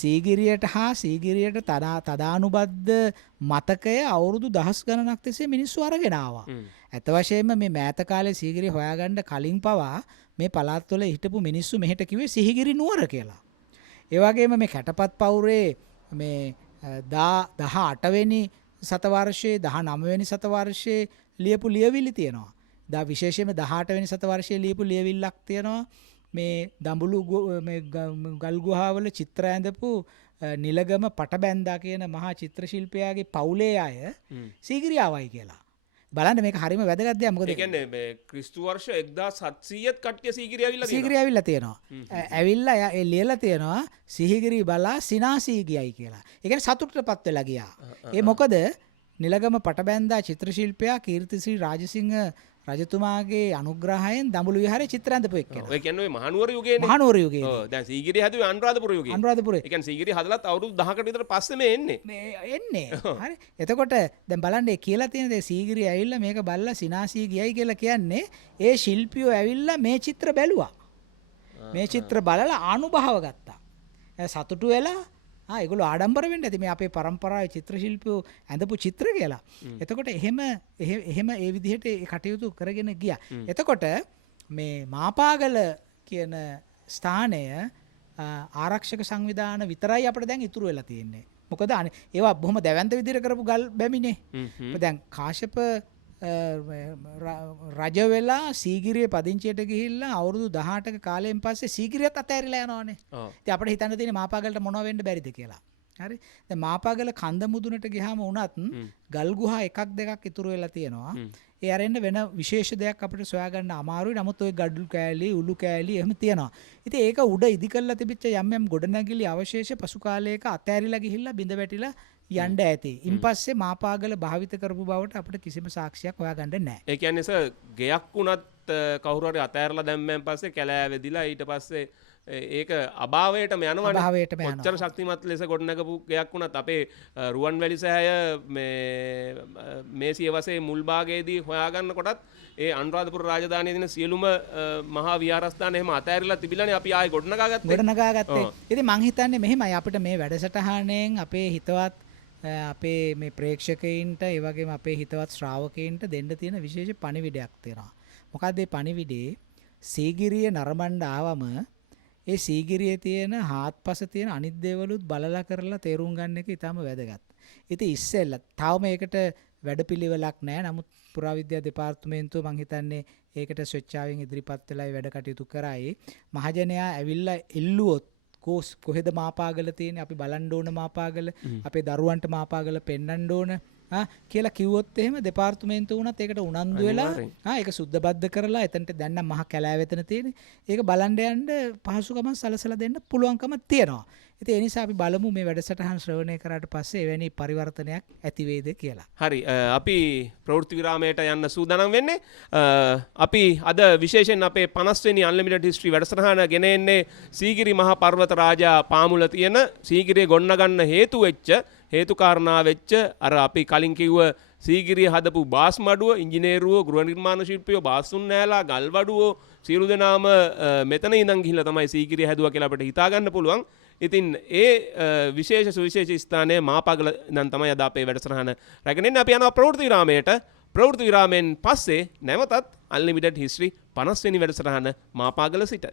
සීගිරියට හා සීගිරියට තදානුබද්ධ මතකය අවුරුදු දහස් ගණනක් තිස්සේ මිනිස්සු අරගෙන ආවා. ඇත්ත වශයෙන්ම මේ මෑත කාලේ සීගිරිය හොයාගන්න කලින් පවා මේ පළාත්වල හිටපු මිනිස්සු මෙහෙට කිව්වේ සිහිගිරි නුවර කියලා. ඒ වගේම මේ කැටපත් පවුරේ මේ 18 වෙනි සතවර්ෂයේ 19 වෙනි සතවර්ෂයේ ලියපු ලියවිලි තියෙනවා. විශේෂයෙන්ම 18 වෙනි සතවර්ෂයේ ලියපු ලියවිල්ලක් තියෙනවා. මේ දඹුලු මේ ගල් ගුහාවල චිත්‍ර ඇඳපු නිලගම පටබැන්දා කියන මහා චිත්‍ර ශිල්පියාගේ පවුලේ අය සීගිරිය ආවයි කියලා. බලන්න මේක හරිම වැදගත් දෙයක්. මොකද ඒ කියන්නේ මේ ක්‍රිස්තු වර්ෂ 1700ත් කට්ටිය සීගිරිය ඇවිල්ලා තියෙනවා. සීගිරිය ඇවිල්ලා තියෙනවා. ඇවිල්ලා ඒ ලියලා තියෙනවා සිහිගිරි බලා සිනාසී ගියයි කියලා. ඒ කියන්නේ සතුටටපත් වෙලා ගියා. ඒ මොකද නිලගම පටබැන්දා චිත්‍ර ශිල්පියා කීර්තිශ්‍රී රාජසිංහ රජතුමාගේ අනුග්‍රහයෙන් දඹුලු විහාරයේ චිත්‍ර ඇඳපු එක්කෙනා. ඔය කියන්නේ ඔය මහනුවර යුගයේනේ. මහනුවර යුගයේ. ඔව් දැන් සීගිරිය හැදුවේ අනුරාධපුර යුගයේ. අනුරාධපුරේ. ඒ කියන්නේ සීගිරිය හදලත් අවුරුදු 10කට විතර පස්සේ මේ එන්නේ. හරි. එතකොට දැන් බලන්න ඒ කියලා තියෙන දේ සීගිරිය ඇවිල්ලා මේක බල්ලා සිනාසී ගියයි කියලා කියන්නේ ඒ ශිල්පියෝ ඇවිල්ලා මේ චිත්‍ර බැලුවා. මේ චිත්‍ර බලලා ආනුභාව ගත්තා. සතුටු වෙලා ඒගොල්ලෝ ආඩම්බර වෙන්න ඇති මේ අපේ පරම්පරාවේ චිත්‍ර ශිල්පියෝ ඇඳපු චිත්‍ර කියලා. එතකොට එහෙම ඒ විදිහට ඒ කටයුතු කරගෙන ගියා. එතකොට මේ මාපාගල කියන ස්ථානය ආරක්ෂක සංවිධාන විතරයි අපිට දැන් ඉතුරු වෙලා තියෙන්නේ. මොකද ඒවා බොහොම දැවැන්ත විදිහට කරපු ගල් බැමිනේ. දැන් කාශ්‍යප රජ වෙලා සීගිරිය පදිංචියට ගිහිල්ලා අවුරුදු 18ක කාලයෙන් පස්සේ සීගිරියත් අතහැරිලා යනවානේ. ඉතින් අපිට හිතන්න තියෙන්නේ මාපාගලට මොනව වෙන්න බැරිද කියලා. හරි. දැන් මාපාගල කන්ද මුදුනට ගියාම උනත් ගල් ගුහා එකක් දෙකක් ඉතුරු වෙලා තියෙනවා. ඒ අරෙන්න වෙන විශේෂ දෙයක් අපිට සොයාගන්න අමාරුයි. නමුත් ওই ගඩොල් කෑලි, උළු කෑලි එහෙම තියෙනවා. ඉතින් ඒක උඩ ඉදි කරලා තිබිච්ච යම් ගොඩනැගිලි අවශේෂ පසු කාලයක අතහැරිලා ගිහිල්ලා බිඳ වැටිලා යන්න ඇති. ඉන්පස්සේ මාපාගල භාවිත කරපු බවට අපිට කිසිම සාක්ෂියක් හොයාගන්න නැහැ. ඒ කියන්නේ සර් ගෙයක් වුණත් කවුරු හරි අතහැරලා දැම්මෙන් පස්සේ කැලෑ වෙදිලා ඊට පස්සේ ඒක අභාවයටම යනවනේ. කොච්චර ශක්තිමත් ලෙස ගොඩනගපු ගෙයක් වුණත් අපේ රුවන්වැලි සෑය මේ සියවසේ මුල් භාගයේදී හොයාගන්න කොටත් ඒ අනුරාධපුර රාජධානියේ තියෙන සියලුම මහා විහාරස්ථාන එහෙම අතහැරලා තිබිලානේ අපි ආයේ ගොඩනගාගත්තේ. ඉතින් මං හිතන්නේ මෙහෙමයි අපිට මේ වැඩසටහනෙන් අපේ හිතවත් අපේ මේ ප්‍රේක්ෂකයින්ට ඒ වගේම අපේ හිතවත් ශ්‍රාවකයින්ට දෙන්න තියෙන විශේෂ පණිවිඩයක් තියෙනවා. මොකක්ද මේ පණිවිඩේ? සීගිරිය නරඹන්න ආවම ඒ සීගිරියේ තියෙන හාත්පස තියෙන අනිත් දේවලුත් බලලා කරලා තේරුම් ගන්න එක ඊටම වැදගත්. ඉතින් ඉස්සෙල්ලා තාම මේකට වැඩපිළිවෙලක් නැහැ. නමුත් පුරාවිද්‍යා දෙපාර්තමේන්තුව මං හිතන්නේ ඒකට ස්වච්ඡාවෙන් ඉදිරිපත් වෙලා වැඩ කටයුතු කරයි. මහජනයා ඇවිල්ලා එල්ලුවොත් කොහෙද මාපාගල තියෙන්නේ? අපි බලන්න ඕන මාපාගල, අපේ දරුවන්ට මාපාගල පෙන්වන්න ඕන කියලා කිව්වොත් එහෙම දෙපාර්තමේන්තුව උනත් ඒකට උනන්දු වෙලා ඒක සුද්ධබද්ධ කරලා එතනට දැන් නම් මහ කැලෑ වෙතන තියෙන්නේ. ඒක බලන්න යන්න පහසුකම සලසලා දෙන්න පුළුවන්කම තියෙනවා. ඉතින් ඒ නිසා අපි බලමු මේ වැඩසටහන ශ්‍රවණය කරාට පස්සේ එවැනි පරිවර්තනයක් ඇති වේද කියලා. හරි. අපි ප්‍රවෘත්ති විරාමයට යන්න සූදානම් වෙන්නේ. අපි අද විශේෂයෙන් අපේ 50 වෙනි අන්ලිමිටඩ් හිස්ටරි වැඩසටහන ගෙන එන්නේ සීගිරි මහ පර්වත රාජා පාමුල තියෙන සීගිරිය ගොඩනගන්න හේතු වෙච්ච හේතු කාරණා වෙච්ච අර අපි කලින් කිව්ව සීගිරිය හදපු බාස් මඩුව, ඉංජිනේරුවෝ, ගෘහ නිර්මාණ ශිල්පියෝ, බාස්තුන් නෑලා, ගල් වඩුවෝ සියලු දෙනාම මෙතන ඉඳන් ගිහිල්ලා තමයි සීගිරිය හැදුවා කියලා අපිට හිතා ගන්න පුළුවන්. ඉතින් ඒ විශේෂ සුවිශේෂ ස්ථානයේ මාපාගල ඉඳන් තමයි අද අපේ වැඩසටහන රැගෙන එන්නේ. අපි යනවා ප්‍රවෘත්ති විරාමයට. ප්‍රවෘත්ති විරාමයෙන් පස්සේ නැවතත් අන්ලිමිටඩ් හිස්ටරි 50 වෙනි වැඩසටහන මාපාගල සිට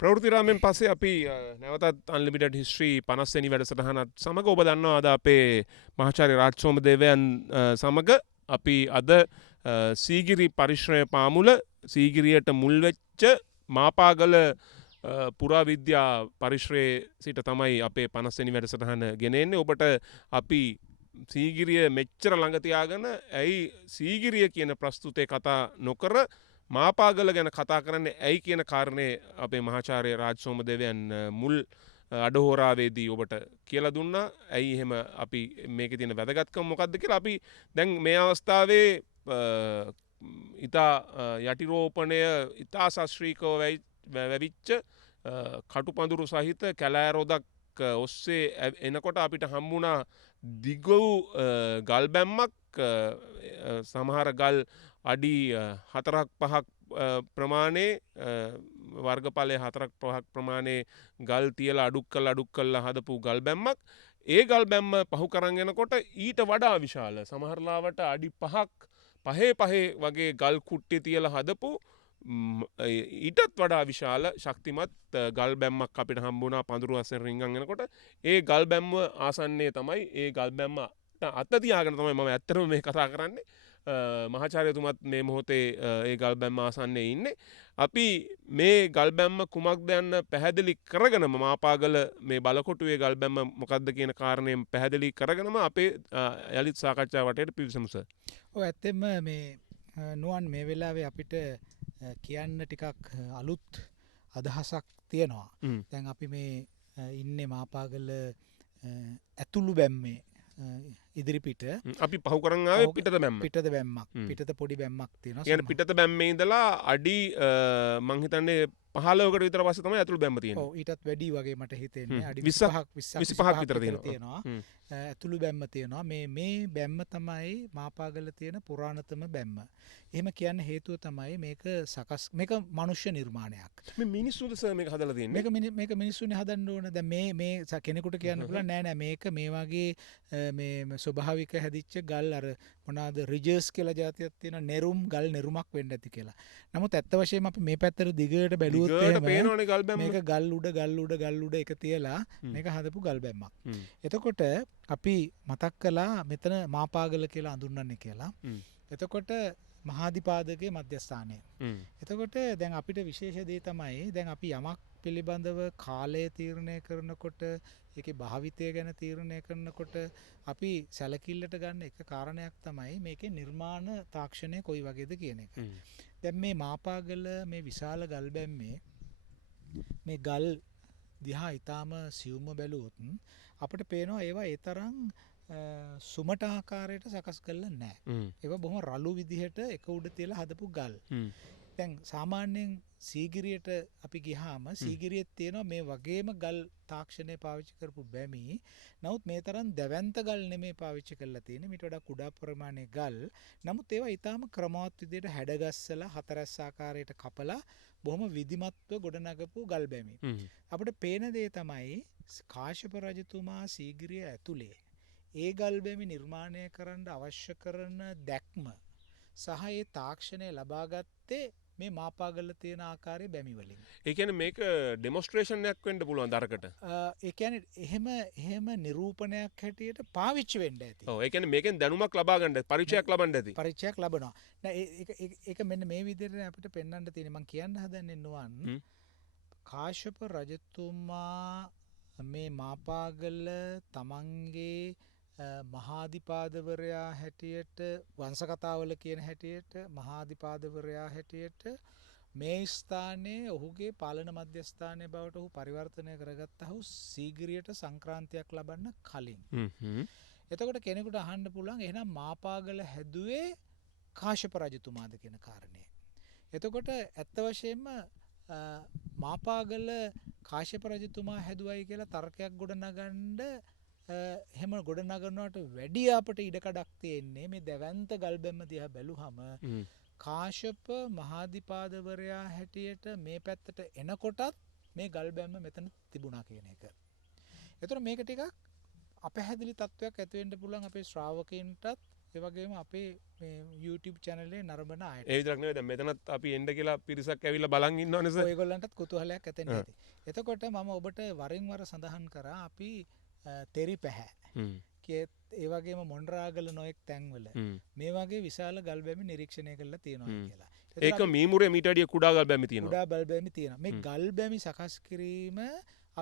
ප්‍රවෘතිරාමෙන් පස්සේ අපි නැවතත් අන්ලිමිටඩ් හිස්ට්‍රී 50 වෙනි වැඩසටහනත් සමග ඔබ දන්නවා අද අපේ මහාචාර්ය රාජ් සෝමදේවයන් සමග අපි අද සීගිරි පරිශ්‍රය පාමුල සීගිරියට මුල් වෙච්ච මාපාගල පුරාවිද්‍යා පරිශ්‍රයේ සිට තමයි අපේ 50 වෙනි වැඩසටහන ගෙන එන්නේ. ඔබට අපි සීගිරිය මෙච්චර ළඟ තියාගෙන ඇයි සීගිරිය කියන ප්‍රස්තුතේ කතා නොකර මාපාගල ගැන කතා කරන්න ඇයි කියන කාරණය අපේ මහාචාර්ය රාජ් සෝමදේවයන් මුල් අඩහෝරාවේදී ඔබට කියලා දුන්නා. ඇයි එහෙම අපි මේකේ තියෙන වැදගත්කම මොකක්ද කියලා අපි දැන් මේ අවස්ථාවේ ඉතා යටිරෝපණය ඉතා ශාස්ත්‍රීයව වැවිච්ච කටුපඳුරු සහිත කැලෑරොදක් ඔස්සේ එනකොට අපිට හම්බුණා දිගු ගල් බැම්මක් සමහර ගල් අඩි 4-5 ප්‍රමාණයේ වර්ගඵලයේ 4-5 ප්‍රමාණයේ ගල් තියලා අඩුක් කළා හදපු ගල් බැම්මක්. ඒ ගල් බැම්ම පහු කරන් යනකොට ඊට වඩා විශාල සමහරලාවට අඩි 5 වගේ ගල් කුට්ටි තියලා හදපු ඊටත් වඩා විශාල ශක්තිමත් ගල් බැම්මක් අපිට හම්බුණා පඳුරු අස්සෙන් රිංගන් යනකොට. ඒ ගල් බැම්ම ආසන්නයේ තමයි ඒ ගල් බැම්ම අත තියාගෙන තමයි මම ඇත්තටම මේ කතා කරන්නේ. මහාචාර්යතුමත් මේ මොහොතේ ඒ ගල් බැම්ම ආසන්නයේ ඉන්නේ. අපි මේ ගල් බැම්ම කුමක්ද යන්න පැහැදිලි කරගෙනම මාපාගල මේ බලකොටුවේ ගල් බැම්ම මොකක්ද කියන කාරණයෙන් පැහැදිලි කරගෙනම අපේ යලිත් සාකච්ඡා වටේට පිවිසමු සර්. ඔව් ඇත්තෙන්ම මේ නුවන් මේ වෙලාවේ අපිට කියන්න ටිකක් අලුත් අදහසක් තියෙනවා. දැන් අපි මේ ඉන්නේ මාපාගල ඇතුළු බැම්මේ ඉදිරිපිට අපි පහු කරන් ආවේ පිටත බැම්ම. පිටත බැම්මක්. පිටත පොඩි බැම්මක් තියෙනවා. කියන්නේ පිටත බැම්මේ ඉඳලා අඩි මං හිතන්නේ 15කට විතර පස්සේ තමයි ඇතුළු බැම්ම තියෙන්නේ. ඔව් ඊටත් වැඩි වගේ මට හිතෙන්නේ. අඩි 25ක් විතර තියෙනවා. ඇතුළු බැම්ම තියෙනවා. මේ බැම්ම තමයි මාපාගල තියෙන පුරාණතම බැම්ම. එහෙම කියන්න හේතුව තමයි මේක මනුෂ්‍ය නිර්මාණයක්. මේ මිනිස්සුද සර් මේක හදලා තියෙන්නේ? මේක මිනිස්සුනේ හදන්න ඕන. දැන් මේ කෙනෙකුට කියන්න පුළුවන් නෑ මේක මේ වගේ මේ ස්වභාවික හැදිච්ච ගල් අර මොනවාද රිජර්ස් කියලා જાතියක් තියෙන නෙරුම් ගල් නෙරුමක් වෙන්න ඇති කියලා. නමුත් ඇත්ත වශයෙන්ම අපි මේ පැත්තට දිගට බැලුවොත් එහෙම පේනවනේ ගල් බැම්ම. මේක ගල් උඩ එක තියලා මේක හදපු ගල් බැම්මක්. එතකොට අපි මතක් කළා මෙතන මාපාගල කියලා අඳුන්වන්නේ කියලා. එතකොට මහාදිපාදකයේ මධ්‍යස්ථානය. එතකොට දැන් අපිට විශේෂ දේ තමයි දැන් අපි යමක් පිළිබඳව කාලය තීරණය කරනකොට ඒකේ භාවිතය ගැන තීරණය කරනකොට අපි සැලකිල්ලට ගන්න එක කාරණයක් තමයි මේකේ නිර්මාණ තාක්ෂණය කොයි වගේද කියන එක. දැන් මේ මාපාගල මේ විශාල ගල් බැම්මේ මේ ගල් දිහා ඊටාම සියුම්ව බැලුවොත් අපිට පේනවා ඒවා ඒ තරම් සුමට ආකාරයට සකස් කරලා නැහැ. ඒවා බොහොම රළු විදිහට එක උඩ තියලා හදපු ගල්. දැන් සාමාන්‍යයෙන් සීගිරියට අපි ගියාම සීගිරියේ තියෙනවා මේ වගේම ගල් තාක්ෂණය පාවිච්චි කරපු බැමි. නමුත් මේ තරම් දැවැන්ත ගල් නෙමෙයි පාවිච්චි කරලා තියෙන්නේ. මීට වඩා කුඩා ප්‍රමාණයේ ගල්. නමුත් ඒවා ඊටාම ක්‍රමවත් විදිහට හැඩගස්සලා හතරැස් ආකාරයට කපලා බොහොම විධිමත්ව ගොඩනගපු ගල් බැමි. අපිට පේන දේ තමයි කාශ්‍යප රජතුමා සීගිරිය ඇතුලේ ඒ ගල් බැමි නිර්මාණය කරන්න අවශ්‍ය කරන දැක්ම සහ ඒ තාක්ෂණය ලබා ගත්තේ මේ මාපාගල තියෙන ආකාරයේ බැමි වලින්. ඒ කියන්නේ මේක ඩෙමොන්ස්ට්‍රේෂන් එකක් වෙන්න පුළුවන් දරකට. ඒ කියන්නේ එහෙම නිරූපණයක් හැටියට පාවිච්චි වෙන්න ඇති. ඔව් ඒ කියන්නේ මේකෙන් දැනුමක් ලබා ගන්න පරිචයක් ලබන්න ඇති. පරිචයක් ලබනවා. නෑ ඒක මෙන්න මේ විදිහට අපිට පෙන්වන්න තියෙන්නේ. මම කියන්න හදන්නේ නුවන් කාශ්‍යප රජතුමා මේ මාපාගල තමන්ගේ මහාදිපාදවරයා හැටියට වංශකතාවල කියන හැටියට මහාදිපාදවරයා හැටියට මේ ස්ථානයේ ඔහුගේ පාලන මධ්‍යස්ථානයේ බවට ඔහු පරිවර්තනය කරගත්තහු සීගිරියට සංක්‍රාන්තියක් ලබන්න කලින්. එතකොට කෙනෙකුට අහන්න පුළුවන් එහෙනම් මාපාගල හැදුවේ කාශ්‍යප රජතුමාද කියන කාරණය. එතකොට ඇත්ත වශයෙන්ම මාපාගල කාශ්‍යප රජතුමා හැදුවයි කියලා තර්කයක් ගොඩනගන්න එහෙම ගොඩනගනවට වැඩිය අපට ඉඩකඩක් තියෙන්නේ මේ දැවැන්ත ගල් බැම්ම දිහා බැලුවම කාශ්‍යප මහාදිපාදවරයා හැටියට මේ පැත්තට එනකොටත් මේ ගල් බැම්ම මෙතන තිබුණා කියන එක. ඒතර මේක ටිකක් අපැහැදිලි තත්වයක් ඇති වෙන්න පුළුවන් අපේ ශ්‍රාවකයන්ටත් ඒ වගේම අපේ මේ YouTube channel එකේ නරඹන අයට. ඒ විතරක් නෙවෙයි දැන් මෙතනත් අපි එන්න කියලා පිරිසක් ඇවිල්ලා බලන් ඉන්නවනේ සර්. ඔයගොල්ලන්ටත් කුතුහලයක් ඇතෙන්න ඇති. එතකොට මම ඔබට වරින් වර සඳහන් කරා අපි තෙරි පැහැ. ඒ වගේම මොණරාගල නොයෙක් තැන්වල මේ වගේ විශාල ගල් බැමි නිරීක්ෂණය කරලා තියෙනවා කියලා. ඒක මීමුරේ මීට වැඩිය කුඩා ගල් බැමි තියෙනවා. කුඩා ගල් බැමි තියෙනවා. මේ ගල් බැමි සකස් කිරීම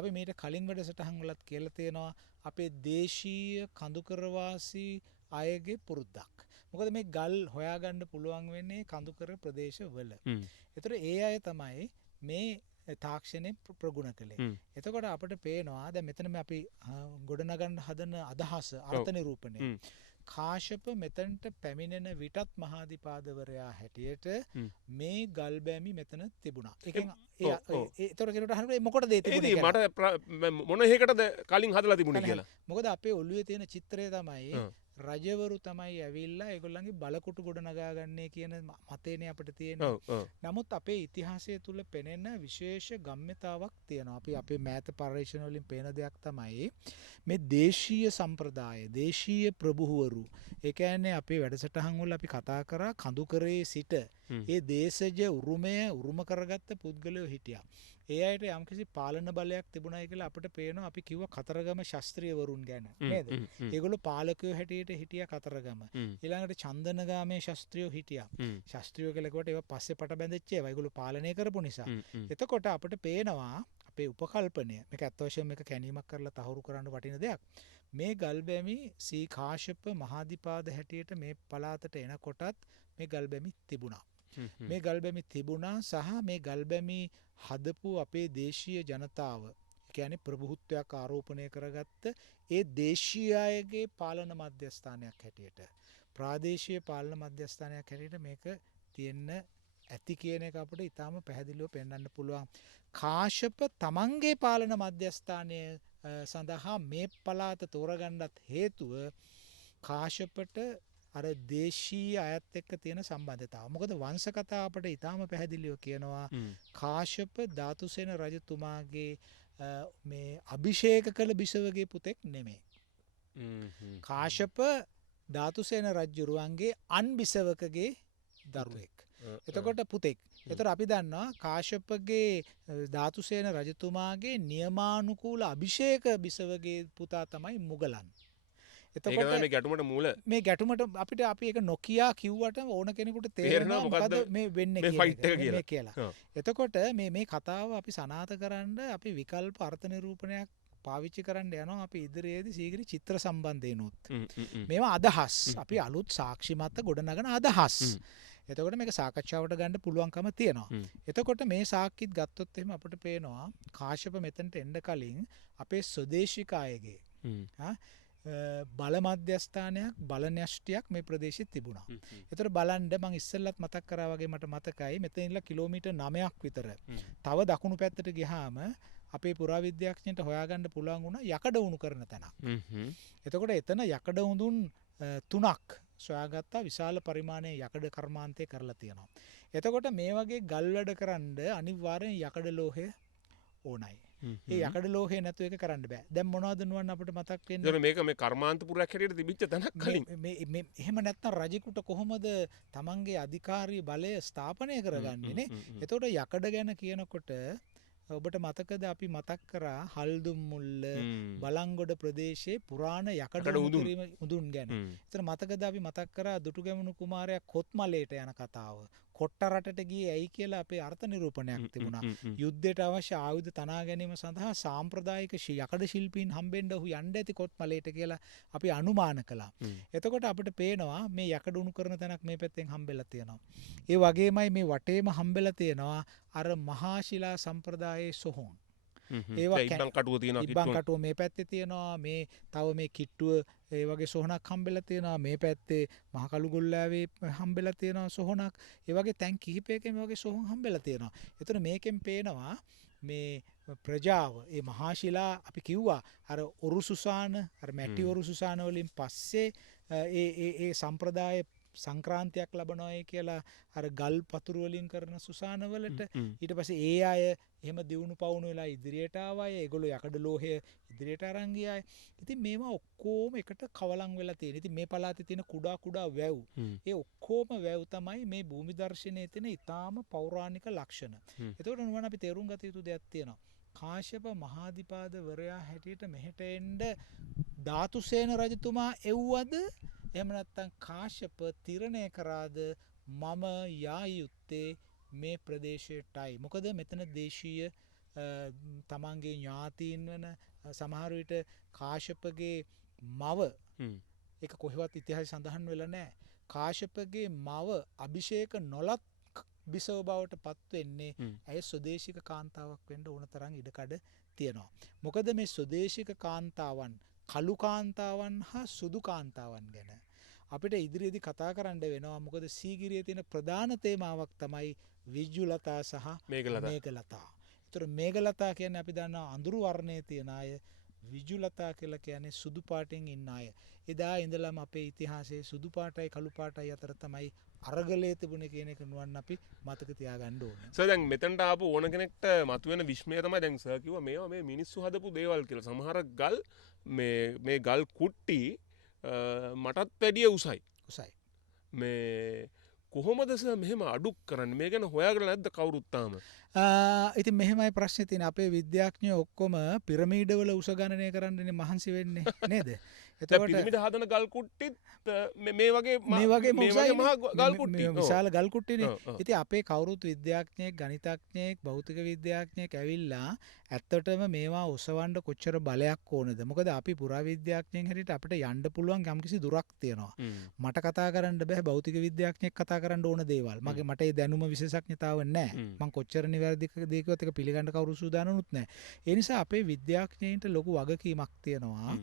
අපි මීට කලින් වැඩසටහන් වලත් කියලා තියෙනවා අපේ දේශීය කඳුකරවාසී අයගේ පුරුද්දක්. මොකද මේ ගල් හොයාගන්න පුළුවන් වෙන්නේ කඳුකර ප්‍රදේශවල. ඒතර ඒ අය තමයි මේ තාක්ෂණය ප්‍රගුණ කළේ. එතකොට අපිට පේනවා දැන් මෙතන අපි ගොඩනගන්න හදන අදහස අර්ථ නිරූපණය. කාශ්‍යප මෙතනට පැමිණෙන විටත් මහාධිපාදවරයා හැටියට මේ ගල් බැමි මෙතන තිබුණා. ඒකෙන් ඒතර කෙනෙකුට අහනකොට මොකටද ඒ තිබුණේ කියලා. මට මොන හේකටද කලින් හදලා තිබුණේ කියලා. මොකද අපේ ඔළුවේ තියෙන චිත්‍රය තමයි රජවරු තමයි ඇවිල්ලා ඒගොල්ලන්ගේ බලකුටු ගොඩනගා ගන්නේ කියන මතේනේ අපිට තියෙන්නේ. නමුත් අපේ ඉතිහාසය තුල පෙනෙන විශේෂ ගම්‍යතාවක් තියෙනවා. අපි අපේ මෑත පරිශ්‍රණ වලින් පේන දෙයක් තමයි මේ දේශීය සම්ප්‍රදාය, දේශීය ප්‍රභූවරු. ඒ කියන්නේ අපේ වැඩසටහන් වල අපි කතා කරා කඳුකරේ සිට ඒ දේශජ උරුම කරගත්ත පුද්ගලයෝ හිටියා. ඒ අයට යම්කිසි පාලන බලයක් තිබුණයි කියලා අපිට පේනවා. අපි කිව්වා කතරගම ශාස්ත්‍රීයවරුන් ගැන නේද? ඒගොල්ලෝ පාලකයෝ හැටියට හිටියා කතරගම. ඊළඟට චන්දනගාමේ ශාස්ත්‍රීයෝ හිටියා. ශාස්ත්‍රීයෝ කියලා කිව්වට ඒවා පස්සේ පට බැඳෙච්ච ඒවා. ඒගොල්ලෝ පාලනය කරපු නිසා. එතකොට අපිට පේනවා අපේ උපකල්පනය මේක අත් වශයෙන්ම මේක කැණීමක් කරලා තහවුරු කරන්න වටින දෙයක්. මේ ගල්බැමි සී කාශ්‍යප මහාධිපාද හැටියට මේ පළාතට එනකොටත් මේ ගල්බැමි තිබුණා. මේ ගල්බැමි තිබුණා සහ මේ ගල්බැමි හදපු අපේ දේශීය ජනතාව කියන්නේ ප්‍රභූත්වයක් ආරෝපණය කරගත්ත ඒ දේශීය අයගේ පාලන මධ්‍යස්ථානයක් හැටියට ප්‍රාදේශීය පාලන මධ්‍යස්ථානයක් හැටියට මේක තියෙන්න ඇති කියන එක අපිට ඊටාම පැහැදිලිව පෙන්වන්න පුළුවන්. කාශ්‍යප තමන්ගේ පාලන මධ්‍යස්ථානය සඳහා මේ පළාත තෝරගන්නත් හේතුව කාශ්‍යපට අර දේශීය අයත් එක්ක තියෙන සම්බන්ධතාව. මොකද වංශ කතා අපිට ඊටාම පැහැදිලිව කියනවා කාශ්‍යප ධාතුසේන රජතුමාගේ මේ අභිෂේක කළ බිසවගේ පුතෙක් නෙමෙයි. කාශ්‍යප ධාතුසේන රජුරුවන්ගේ අන් බිසවකගේ දරුවෙක්. එතකොට පුතෙක්. එතකොට අපි දන්නවා කාශ්‍යපගේ ධාතුසේන රජතුමාගේ නියමානුකූල අභිෂේක බිසවගේ පුතා තමයි මුගලන්. එතකොට මේ ගැටුමට මූල මේ ගැටුමට අපිට අපි ඒක නොකියා කිව්වට ඕන කෙනෙකුට තේරෙනවා මොකද්ද මේ වෙන්නේ කියලා. එතකොට මේ කතාව අපි සනාථ කරන්න අපි විකල්ප අර්ථ නිරූපණයක් පාවිච්චි කරන්න යනවා අපි ඉදිරියේදී සීගිරි චිත්‍ර සම්බන්ධයෙන්ුත්. මේවා අදහස්. අපි අලුත් සාක්ෂිමත් ගොඩනගන අදහස්. එතකොට මේක සාකච්ඡාවට ගන්න පුළුවන්කම තියෙනවා. එතකොට මේ සාක්කිත් ගත්තොත් එහෙම අපිට පේනවා කාශ්‍යප මෙතනට එන්න කලින් අපේ ස්වදේශික අයගේ බල මධ්‍යස්ථානයක් බල න්‍යෂ්ටියක් මේ ප්‍රදේශෙත් තිබුණා. ඒතර බලන්න මම ඉස්සෙල්ලත් මතක් කරා වගේ මට මතකයි මෙතන ඉඳලා කිලෝමීටර් 9ක් විතර තව දකුණු පැත්තට ගියාම අපේ පුරාවිද්‍යාඥයන්ට හොයාගන්න පුළුවන් වුණා යකඩ උණු කරන තැනක්. එතකොට එතන යකඩ උඳුන් 3ක් සොයාගත්තා විශාල පරිමාණයේ යකඩ කර්මාන්තය කරලා තියෙනවා. එතකොට මේ වගේ ගල් වැඩ කරන්න අනිවාර්යෙන් යකඩ ලෝහය ඕනයි. ඒ යකඩ ලෝහය නැතුව ඒක කරන්න බෑ. දැන් මොනවද නුවන් අපිට මතක් වෙන්නේ? ඒතර මේක මේ කර්මාන්තපුරයක් හැටියට තිබිච්ච තැනක් කලින්. මේ එහෙම නැත්නම් රජෙකුට කොහොමද තමන්ගේ අධිකාරී බලය ස්ථාපනය කරගන්නේ නේ? එතකොට යකඩ ගැන කියනකොට ඔබට මතකද අපි මතක් කරා හල්දුම් මුල්ල බලංගොඩ ප්‍රදේශයේ පුරාණ යකඩ උඳුන් ගැන. එතන මතකද අපි මතක් කරා දුටුගැමුණු කුමාරයා කොත්මලේට යන කතාව. කොට්ට රටට ගියේ ඇයි කියලා අපේ අර්ථ නිරූපණයක් තිබුණා. යුද්ධයට අවශ්‍ය ආයුධ තනා ගැනීම සඳහා සාම්ප්‍රදායික යකඩ ශිල්පීන් හම්බෙන්න ඔහු යන්න ඇති කොත්මලේට කියලා අපි අනුමාන කළා. එතකොට අපිට පේනවා මේ යකඩ උණු කරන තැනක් මේ පැත්තෙන් හම්බෙලා තියෙනවා. ඒ වගේමයි මේ වටේම හම්බෙලා තියෙනවා අර මහා ශිලා සම්ප්‍රදායේ සොහොන්. ඒවා ඉබ්බන් කටුව තියෙනවා. ඉබ්බන් කටුව මේ පැත්තේ තියෙනවා. මේ තව මේ කිට්ටුව ඒ වගේ සොහනක් හම්බෙලා තියෙනවා. මේ පැත්තේ මහ කළුගොල්ලාවේ හම්බෙලා තියෙනවා සොහනක්. ඒ වගේ තැන් කිහිපයකින් මේ වගේ සොහොන් හම්බෙලා තියෙනවා. ඒතර මේකෙන් පේනවා මේ ප්‍රජාව ඒ මහා ශිලා අපි කිව්වා අර ඔරුසුසාන අර මැටි ඔරුසුසාන වලින් පස්සේ ඒ සම්ප්‍රදාය සංක්‍රාන්තියක් ලබනවායි කියලා අර ගල් පතුරු වලින් කරන සුසානවලට ඊට පස්සේ ඒ අය එහෙම දියුණු පවුණු වෙලා ඉදිරියට ආවය. ඒගොල්ලෝ යකඩ ලෝහය ඉදිරියට අරන් ගියාය. ඉතින් මේවා ඔක්කොම එකට කවලම් වෙලා තියෙන. ඉතින් මේ පළාතේ තියෙන කුඩා කුඩා වැව් ඒ ඔක්කොම වැව් තමයි මේ භූමි දර්ශනයේ තියෙන ඊටාම පෞරාණික ලක්ෂණ. ඒතකොට නුවණ අපි තේරුම් ගත යුතු දෙයක් තියෙනවා. කාශ්‍යප මහාධිපාදවරයා හැටියට මෙහෙට එන්න ධාතුසේන රජතුමා එව්වද එහෙම නැත්නම් කාශ්‍යප තිරණය කරාද මම යා යුත්තේ මේ ප්‍රදේශයටයි. මොකද මෙතන දේශීය තමන්ගේ ඥාතීන් වන සමහර විට කාශ්‍යපගේ මව ඒක කොහෙවත් ඉතිහාසය සඳහන් වෙලා නැහැ. කාශ්‍යපගේ මව අභිෂේක නොලත් බිසව බවට පත් වෙන්නේ ඇය ස්වදේශික කාන්තාවක් වෙන්න ඕන තරම් ඉඩකඩ තියෙනවා. මොකද මේ ස්වදේශික කාන්තාවන් කළු කාන්තාවන් හා සුදු කාන්තාවන් ගැන අපිට ඉදිරියේදී කතා කරන්න වෙනවා. මොකද සීගිරියේ තියෙන ප්‍රධාන තේමාවක් තමයි විජුලතා සහ මේඝලතා. ඒතර මේඝලතා කියන්නේ අපි දන්නවා අඳුරු වර්ණයේ තියෙන අය. විජුලතා කියලා කියන්නේ සුදු පාටින් ඉන්න අය. එදා ඉඳලම අපේ ඉතිහාසයේ සුදු පාටයි කළු පාටයි අතර තමයි අරගලයේ තිබුණේ කියන එක නුවන් අපි මතක තියාගන්න ඕනේ. සර් දැන් මෙතනට ආපු ඕන කෙනෙක්ට මතුවෙන විශ්මය තමයි දැන් සර් කිව්වා මේවා මේ මිනිස්සු හදපු දේවල් කියලා. සමහර ගල් මේ ගල් කුට්ටි මටත් වැඩිය උසයි. මේ කොහොමද සර් මෙහෙම අඩු කරන්නේ? මේ ගැන හොයාගෙන නැද්ද කවුරුත් තාම? ඉතින් මෙහෙමයි ප්‍රශ්නේ තියෙන්නේ. අපේ විද්‍යාඥයෝ ඔක්කොම පිරමීඩවල උස ගණනය කරන්නනේ මහන්සි වෙන්නේ නේද? එතකොට පිරමීඩ හදන ගල් කුට්ටිත් මේ වගේ මහා ගල් කුට්ටි විශාල ගල් කුට්ටිනේ. ඉතින් අපේ කවුරුත් විද්‍යාඥයෙක් ගණිතඥයෙක් භෞතික විද්‍යාඥයෙක් ඇවිල්ලා ඇත්තටම මේවා ඔසවන්න කොච්චර බලයක් ඕනද? මොකද අපි පුරාවිද්‍යාඥයන් හැටියට අපිට යන්න පුළුවන් යම්කිසි දුරක් තියෙනවා. මට කතා කරන්න බෑ භෞතික විද්‍යාඥයෙක් කතා කරන්න ඕන දේවල්. මට ඒ දැනුම විශේෂඥතාව නැහැ. මම කොච්චර නිවැරදි දේකවත් එක පිළිගන්න කවුරු සූදානම්ුත් නැහැ. ඒ නිසා අපේ විද්‍යාඥයින්ට ලොකු වගකීමක් තියෙනවා.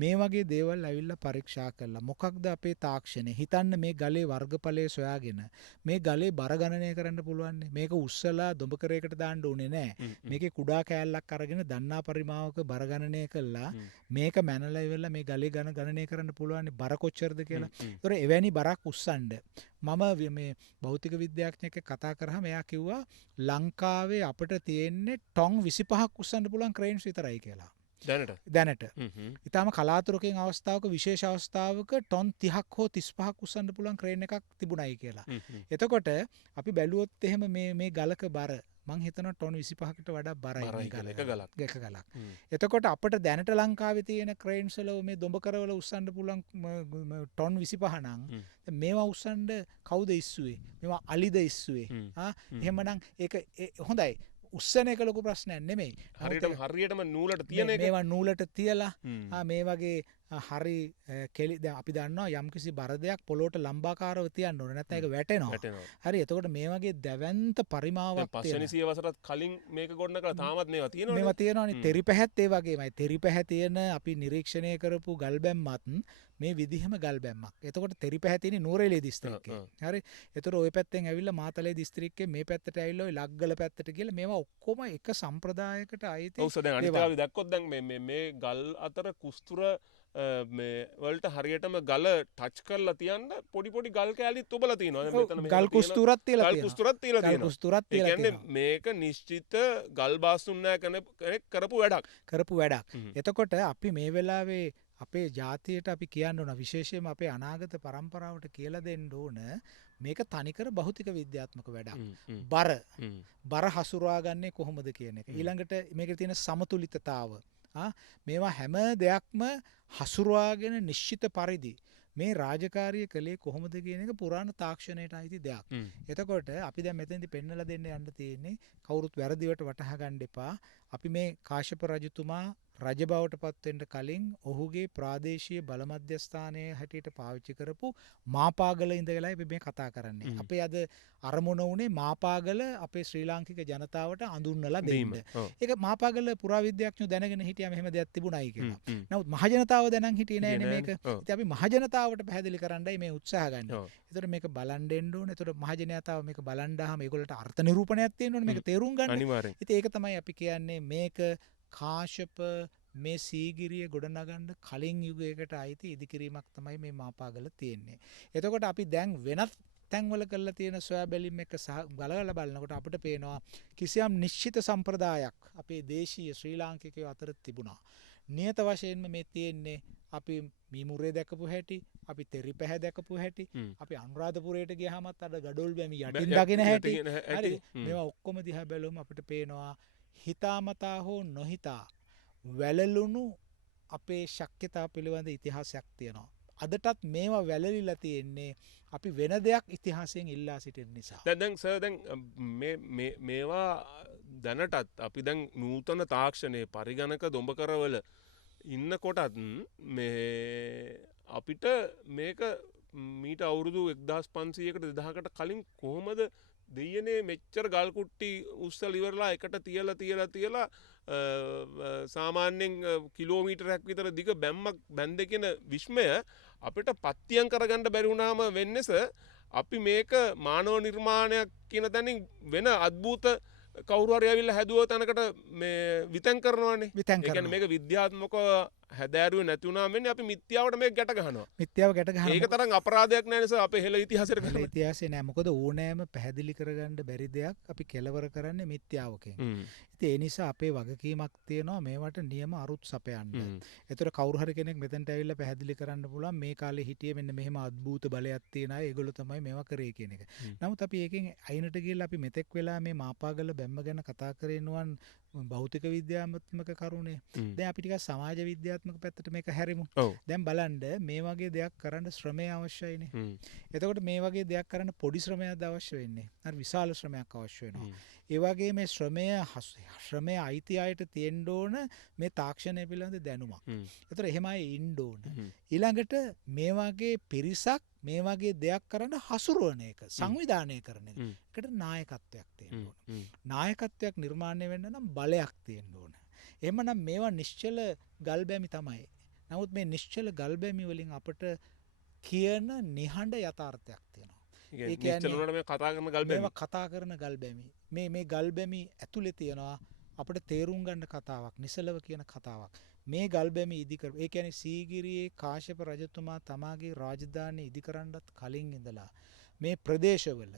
මේ වගේ දේවල් ඇවිල්ලා පරීක්ෂා කරලා මොකක්ද අපේ තාක්ෂණය හිතන්න මේ ගලේ වර්ගඵලය සොයාගෙන මේ ගලේ බර ගණනය කරන්න පුළුවන්. මේක උස්සලා දොඹකරයකට දාන්න ඕනේ නැහැ. මේකේ කුඩා කෑල්ලක් අරගෙන දන්නා පරිමාවක බර ගණනය කළා මේක මැනලා ඉවරලා මේ ගලේ ගණනය කරන්න පුළුවන් බර කොච්චරද කියලා. ඒතර එවැනි බරක් උස්සන්න මම මේ භෞතික විද්‍යාඥයෙක් කතා කරාම එයා කිව්වා ලංකාවේ අපිට තියෙන්නේ ටොන් 25ක් උස්සන්න පුළුවන් ක්‍රේන්ස් විතරයි කියලා. දැනට ඉතාම කලාතුරකින් අවස්ථාවක විශේෂ අවස්ථාවක ටොන් 30ක් හෝ 35ක් උස්සන්න පුළුවන් ක්‍රේන් එකක් තිබුණයි කියලා. එතකොට අපි බැලුවොත් එහෙම මේ ගලක බර මං හිතනවා ටොන් 25කට වඩා බරයි මේ ගලක. එතකොට අපිට දැනට ලංකාවේ තියෙන ක්‍රේන්ස් වල මේ දොඹකරවල උස්සන්න පුළුවන් ටොන් 25 නම් මේවා උස්සන්න කවුද ඉස්සුවේ? මේවා අලිද ඉස්සුවේ? එහෙමනම් ඒක හොඳයි. උස්සන එක ලොකු ප්‍රශ්නයක් නෙමෙයි. හරියටම නූලට තියෙන එක මේවා නූලට තියලා මේ වගේ හරි කෙලි දැන් අපි දන්නවා යම්කිසි බර දෙයක් පොළොවට ලම්බාකාරව තියන්න ඕනේ නැත්නම් ඒක වැටෙනවා. හරි එතකොට මේ වගේ දැවැන්ත පරිමාවක් පස්වෙනි සිය වසරත් කලින් මේක ගොඩන කළා තාමත් මේවා තියෙනවනේ. මේවා තියෙනවානේ. තෙරි පැහැත් ඒ වගේමයි. තෙරි පැහැ තියෙන අපි නිරීක්ෂණය කරපු ගල් බැම්මත් මේ විදිහම ගල් බැම්මක්. එතකොට තෙරි පැහැ තියෙන්නේ නූරේලිය දිස්ත්‍රික්කේ. හරි. එතකොට ওই පැත්තෙන් ඇවිල්ලා මාතලේ දිස්ත්‍රික්කේ මේ පැත්තට ඇවිල්ලා ওই ලග්ගල පැත්තට කියලා මේවා ඔක්කොම එක සම්ප්‍රදායකට අයිති. ඔව් සර් දැන් අනිත් අපි දැක්කොත් දැන් මේ ගල් අතර කුස්තුර මේ වලට හරියටම ගල ටච් කරලා තියන්න පොඩි ගල් කෑලිත් ඔබලා තියෙනවා. මෙතන මේ ගල් කුස්තුරත් තියලා තියෙනවා. ගල් කුස්තුරත් තියලා තියෙනවා. ගල් කුස්තුරත් තියලා තියෙනවා. ඒ කියන්නේ මේක නිශ්චිත ගල් බාස්තුන්නෑ කෙනෙක් කරපු වැඩක්. එතකොට අපි මේ වෙලාවේ අපේ ජාතියට අපි කියන්න ඕන විශේෂයෙන්ම අපේ අනාගත පරම්පරාවට කියලා දෙන්න ඕන මේක තනිකර භෞතික විද්‍යාත්මක වැඩක්. බර හසුරවා ගන්නේ කොහොමද කියන එක. ඊළඟට මේකේ තියෙන සමතුලිතතාව මේවා හැම දෙයක්ම හසුරවාගෙන නිශ්චිත පරිදි මේ රාජකාරිය කළේ කොහොමද කියන එක පුරාණ තාක්ෂණයට අයිති දෙයක්. එතකොට අපි දැන් මෙතෙන්දි පෙන්නලා දෙන්න යන්න තියෙන්නේ කවුරුත් වැරදිවට වටහා ගන්න එපා. අපි මේ කාශ්‍යප රජතුමා රජ බවට පත් වෙන්න කලින් ඔහුගේ ප්‍රාදේශීය බල මධ්‍යස්ථානයේ හැටියට පාවිච්චි කරපු මාපාගල ඉඳලා අපි මේ කතා කරන්නේ. අපේ අද අරමුණ උනේ මාපාගල අපේ ශ්‍රී ලාංකික ජනතාවට අඳුන්වලා දෙන්න. ඒක මාපාගල පුරාවිද්‍යාඥයෝ දැනගෙන හිටියා මෙහෙම දෙයක් තිබුණයි කියලා. නමුත් මහජනතාව දැනන් හිටියේ නෑනේ මේක. ඉතින් අපි මහජනතාවට පැහැදිලි කරන්නයි මේ උත්සාහ ගන්න. ඒතකොට මේක බලන් දෙන්න ඕනේ. ඒතකොට මහජනතාව මේක බලන් දාම ඒගොල්ලන්ට අර්ථ නිරූපණයක් තියෙන්න ඕනේ මේක තේරුම් ගන්න. අනිවාර්යෙන්. ඉතින් ඒක තමයි අපි කියන්නේ මේක කාශ්‍යප මේ සීගිරිය ගොඩනගන්න කලින් යුගයකට අයිති ඉදිකිරීමක් තමයි මේ මාපාගල තියෙන්නේ. එතකොට අපි දැන් වෙනත් තැන්වල කරලා තියෙන සොයා බැලීම් එක ගලවලා බලනකොට අපිට පේනවා කිසියම් නිශ්චිත සම්ප්‍රදායක් අපේ දේශීය ශ්‍රී ලාංකිකයෝ අතර තිබුණා. නියත වශයෙන්ම මේ තියෙන්නේ අපි මීමුරේ දැකපු හැටි, අපි තෙරි පැහැ දැකපු හැටි, අපි අනුරාධපුරයට ගියාමත් අර ගඩොල් බැමි යටින් දකින හැටි. හරිද? මේවා ඔක්කොම දිහා බැලුවම අපිට පේනවා හිතාමතා හෝ නොහිතා වැළලුණු අපේ ශක්්‍යතා පිළිබඳ ඉතිහාසයක් තියෙනවා. අදටත් මේවා වැළලිලා තියෙන්නේ අපි වෙන දෙයක් ඉතිහාසයෙන් ඉල්ලා සිටින නිසා. දැන් සර් දැන් මේවා දැනටත් අපි දැන් නූතන තාක්ෂණයේ පරිගණක දොඹකරවල ඉන්න කොටත් මේ අපිට මේක මීට අවුරුදු 1500කට 2000කට කලින් කොහොමද දෙයනේ මෙච්චර ගල් කුට්ටි උස්සලා ඉවරලා එකට තියලා සාමාන්‍යයෙන් කිලෝමීටරයක් විතර දිග බැම්මක් බැන්ද කියන විශ්මය අපිට පත්තියම් කරගන්න බැරි වුණාම වෙන්නේස අපි මේක මානව නිර්මාණයක් කියන තැනින් වෙන අద్භූත කවුරු හරි ඇවිල්ලා හැදුව තැනකට මේ විතැන් කරනවානේ. ඒ කියන්නේ මේක විද්‍යාත්මකව හැදෑරුවේ නැති වුණාම වෙන්නේ අපි මිත්‍යාවට මේක ගැට ගන්නවා. මිත්‍යාව ගැට ගන්නවා. ඒක තරම් අපරාධයක් නෑ නේද අපේ හෙළ ඉතිහාසෙට කරන්නේ. ඉතිහාසෙ නෑ. මොකද ඕනෑම පැහැදිලි කරගන්න බැරි දෙයක් අපි කෙලවර කරන්නේ මිත්‍යාවකින්. ඉතින් ඒ නිසා අපේ වගකීමක් තියෙනවා මේවට නියම අරුත් සපයන්න. ඒතර කවුරු හරි කෙනෙක් මෙතනට ඇවිල්ලා පැහැදිලි කරන්න පුළුවන් මේ කාලේ හිටියේ මෙන්න මෙහෙම අద్භූත බලයක් තියෙන අය ඒගොල්ලෝ තමයි මේවා කරේ කියන එක. නමුත් අපි ඒකෙන් අයිනට ගිහලා අපි මෙතෙක් වෙලා මේ මාපාගල බැම්ම ගැන කතා කරේනුවන් භෞතික විද්‍යාත්මක කරුණේ. දැන් අපි ටිකක් සමාජ විද්‍යාත්මක පැත්තට මේක හැරෙමු. දැන් බලන්න මේ වගේ දෙයක් කරන්න ශ්‍රමය අවශ්‍යයිනේ. එතකොට මේ වගේ දෙයක් කරන්න පොඩි ශ්‍රමයක් අවශ්‍ය වෙන්නේ. අර විශාල ශ්‍රමයක් අවශ්‍ය වෙනවා. ඒ වගේ මේ ශ්‍රමය අයිති අයට තියෙන්න ඕන මේ තාක්ෂණය පිළිබඳ දැනුමක්. ඒතර එහෙමයි ඉන්න ඕන. ඊළඟට මේ වගේ පිරිසක් මේ වගේ දෙයක් කරන්න හසුරුවන එක සංවිධානය කරන එක. ඒකට නායකත්වයක් තියෙන්න ඕන. නායකත්වයක් නිර්මාණය වෙන්න නම් බලයක් තියෙන්න ඕන. එහෙමනම් මේවා නිශ්චල ගල්බැමි තමයි. නමුත් මේ නිශ්චල ගල්බැමි වලින් අපට කියන නිහඬ යථාර්ථයක් තියෙනවා. ඒ කියන්නේ මේ කතා කරන ගල්බැමි. මේවා කතා කරන ගල්බැමි. මේ ගල්බැමි ඇතුලේ තියෙනවා අපිට තේරුම් ගන්න කතාවක්, නිසලව කියන කතාවක්. මේ ගල්බැමි ඉදි කර. ඒ කියන්නේ සීගිරියේ කාශ්‍යප රජතුමා තමාගේ රාජධානිය ඉදි කරන්නත් කලින් ඉඳලා මේ ප්‍රදේශවල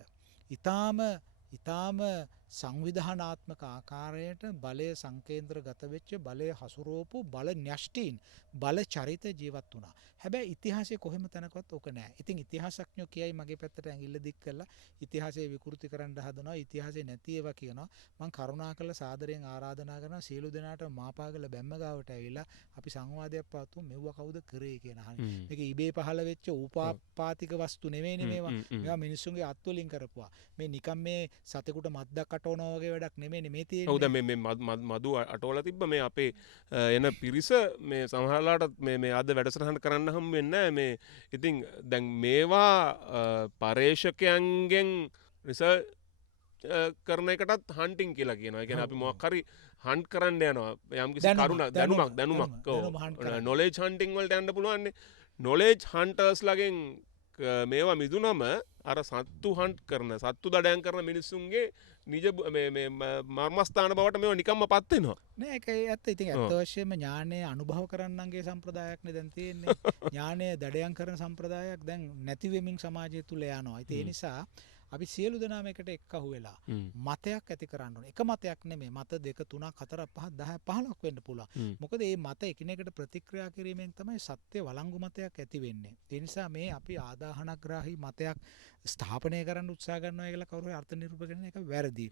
ඊටාම සංවිධානාත්මක ආකාරයට බලය සංකේන්ද්‍රගත වෙච්ච බලය හසුරුවපු බල න්‍යෂ්ටීන් බල චරිත ජීවත් වුණා. හැබැයි ඉතිහාසයේ කොහෙම තැනකවත් ඕක නැහැ. ඉතින් ඉතිහාසඥයෝ කියයි මගේ පැත්තට ඇඟිල්ල දික් කරලා ඉතිහාසය විකෘති කරන්න හදනවා. ඉතිහාසයේ නැති ඒවා කියනවා. මම කරුණාකරලා සාදරයෙන් ආරාධනා කරනවා සියලු දෙනාට මාපාගල බැම්ම ගාවට ඇවිල්ලා අපි සංවාදයක් පවත්වමු. මෙව්ව කවුද කරේ කියන අහන්නේ. මේක ඉබේ පහළ වෙච්ච උපාපාතික වස්තු නෙවෙයිනේ මේවා. මේවා මිනිස්සුන්ගේ අත් වලින් කරපුවා. මේ නිකම් මේ සතෙකුට මද්දක් අටවනවා වගේ වැඩක් නෙමෙයිනේ මේ තියෙන්නේ. ඔව් දැන් මේ මදු අටවලා තිබ්බ මේ අපේ එන පිරිස මේ සමහරලාට මේ අද වැඩසටහන කරන්න හම් වෙන්නේ මේ ඉතින් දැන් මේවා පරේක්ෂකයන්ගෙන් රිසර්ච් කරන එකටත් හන්ටිං කියලා කියනවා. ඒ කියන්නේ අපි මොකක් හරි හන්ට් කරන්න යනවා. යම්කිසි කරුණක් දැනුමක් නොලෙජ් හන්ටිං වලට යන්න පුළුවන් නේ. නොලෙජ් හන්ටර්ස්ලාගෙන් මේවා මිදුනම අර සත්තු හන්ට් කරන සත්තු දඩයන් කරන මිනිස්සුන්ගේ නිජ මේ මර්මස්ථාන බවට මේවා නිකම්ම පත් වෙනවා. නෑ ඒක ඇත්ත. ඉතින් ඇත්ත වශයෙන්ම ඥානය අනුභව කරන්නන්ගේ සම්ප්‍රදායක්නේ දැන් තියෙන්නේ. ඥානය දඩයන් කරන සම්ප්‍රදායක් දැන් නැති වෙමින් සමාජය තුල යනවා. ඉතින් ඒ නිසා අපි සියලු දෙනාම එකට එක්කහු වෙලා මතයක් ඇති කරන්න ඕනේ. එක මතයක් නෙමෙයි. මත 2 3 4 5 10 15ක් වෙන්න පුළුවන්. මොකද මේ මත එකිනෙකට ප්‍රතික්‍රියා කිරීමෙන් තමයි සත්‍ය වළංගු මතයක් ඇති වෙන්නේ. ඒ නිසා මේ අපි ආදාහනග්‍රාහී මතයක් ස්ථාපනය කරන්න උත්සාහ කරනවා කියලා කවුරු හරි අර්ථ නිරූපණය කරන එක වැරදි.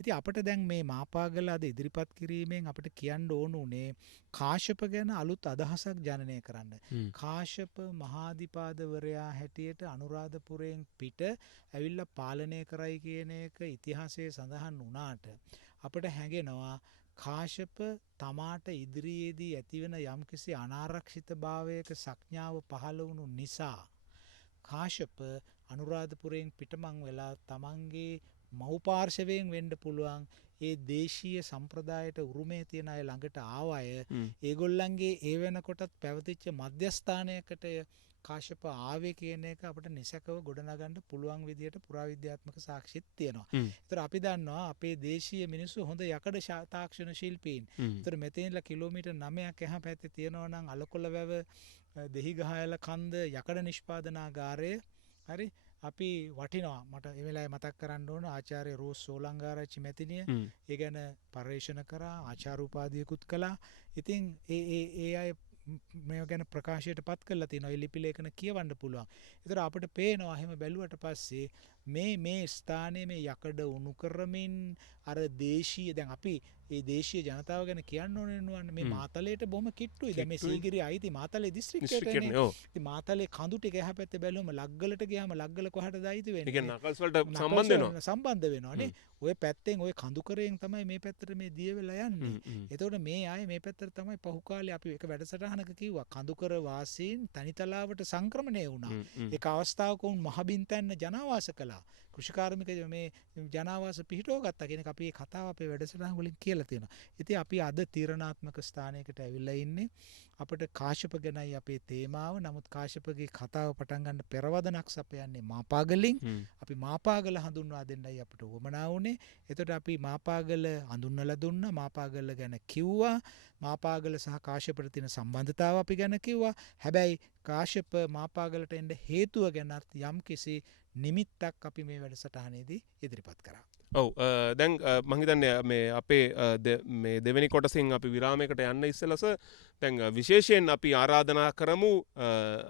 ඉතින් අපිට දැන් මේ මාපාගල අද ඉදිරිපත් කිරීමෙන් අපිට කියන්න ඕන උනේ කාශ්‍යප ගැන අලුත් අදහසක් ජනනය කරන්න. කාශ්‍යප මහාධිපාදවරයා හැටියට අනුරාධපුරයෙන් පිට ඇවිල්ලා පාලනය කරයි කියන එක ඉතිහාසයේ සඳහන් වුණාට අපට හැඟෙනවා කාශ්‍යප තමාට ඉදිරියේදී ඇතිවන යම්කිසි අනාරක්ෂිත භාවයක සංඥාව පහළ වුණු නිසා කාශ්‍යප අනුරාධපුරයෙන් පිටමං වෙලා තමන්ගේ මව්පාර්ශවයෙන් වෙන්න පුළුවන් ඒ දේශීය සම්ප්‍රදායට උරුමේ තියෙන අය ළඟට ආව අය ඒගොල්ලන්ගේ ඒ වෙනකොටත් පැවතිච්ච මධ්‍යස්ථානයකට කාශ්‍යප ආවේ කියන එක අපිට නිසකව ගොඩනගන්න පුළුවන් විදියට පුරාවිද්‍යාත්මක සාක්ෂිත් තියෙනවා. ඒතර අපි දන්නවා අපේ දේශීය මිනිස්සු හොඳ යකඩ තාක්ෂණ ශිල්පීන්. ඒතර මෙතනilla කිලෝමීටර් 9ක් එහා පැත්තේ තියෙනවා නම් අලකොළ වැව දෙහිගහයල කන්ද යකඩ නිෂ්පාදනාගාරය හරි අපි වටිනවා මට ඒ වෙලාවේ මතක් කරන්න ඕන ආචාර්ය රෝස් සෝලංගාරච්චි මැතිණිය ඒ ගැන පර්යේෂණ කරා ආචාර්ය උපාධියකුත් කළා. ඉතින් ඒ අය මේ ගැන ප්‍රකාශයට පත් කරලා තියෙනවා. ඒ ලිපි ලේඛන කියවන්න පුළුවන්. ඒතර අපිට පේනවා එහෙම බැලුවට පස්සේ මේ ස්ථානයේ මේ යකඩ උණු කරමින් අර දේශීය දැන් අපි ඒ දේශීය ජනතාව ගැන කියන්න ඕනේ නුවන්නේ මේ මාතලේට බොහොම කිට්ටුයි. දැන් මේ සීගිරිය අයිති මාතලේ දිස්ත්‍රික්කයටනේ. ඉතින් මාතලේ කඳු ටික එහා පැත්තේ බැලුවම ලග්ගලට ගියාම ලග්ගල කොහටද අයිති වෙන්නේ? ඒ කියන්නේ නකල්ස් වලට සම්බන්ධ වෙනවා නේ. ඔය පැත්තෙන් ඔය කඳු කරයෙන් තමයි මේ පැත්තට මේ දිය වෙලා යන්නේ. එතකොට මේ ආයේ මේ පැත්තට තමයි පහු කාලේ අපි එක වැඩසටහනක කිව්වා කඳුකර වාසීන් තනිතලාවට සංක්‍රමණය වුණා. ඒක අවස්ථාවක උන් මහබින්තැන්න ජනාවාස කළා. කෘෂිකාර්මික මේ ජනාවාස පිහිටුව ගත්තා කියන එක අපි මේ කතාව අපේ වැඩසටහන් වලින් කියලා තියෙනවා. ඉතින් අපි අද තීරණාත්මක ස්ථානයකට ඇවිල්ලා ඉන්නේ. අපිට කාශ්‍යප ගැනයි අපේ තේමාව. නමුත් කාශ්‍යපගේ කතාව පටන් ගන්න පෙරවදනක් සපයන්නේ මාපාගලින්. අපි මාපාගල හඳුන්වා දෙන්නයි අපිට උවමනා වුණේ. එතකොට අපි මාපාගල හඳුන්වලා දුන්නා. මාපාගල ගැන කිව්වා. මාපාගල සහ කාශ්‍යපට තියෙන සම්බන්ධතාව අපි ගැන කිව්වා. හැබැයි කාශ්‍යප මාපාගලට එන්න හේතුව ගැනත් යම්කිසි නිමිත්තක් අපි මේ වැඩසටහනේදී ඉදිරිපත් කරා. ඔව් දැන් මම හිතන්නේ මේ අපේ මේ දෙවෙනි කොටසින් අපි විරාමයකට යන්න ඉස්සෙල්ලස දැන් විශේෂයෙන් අපි ආරාධනා කරමු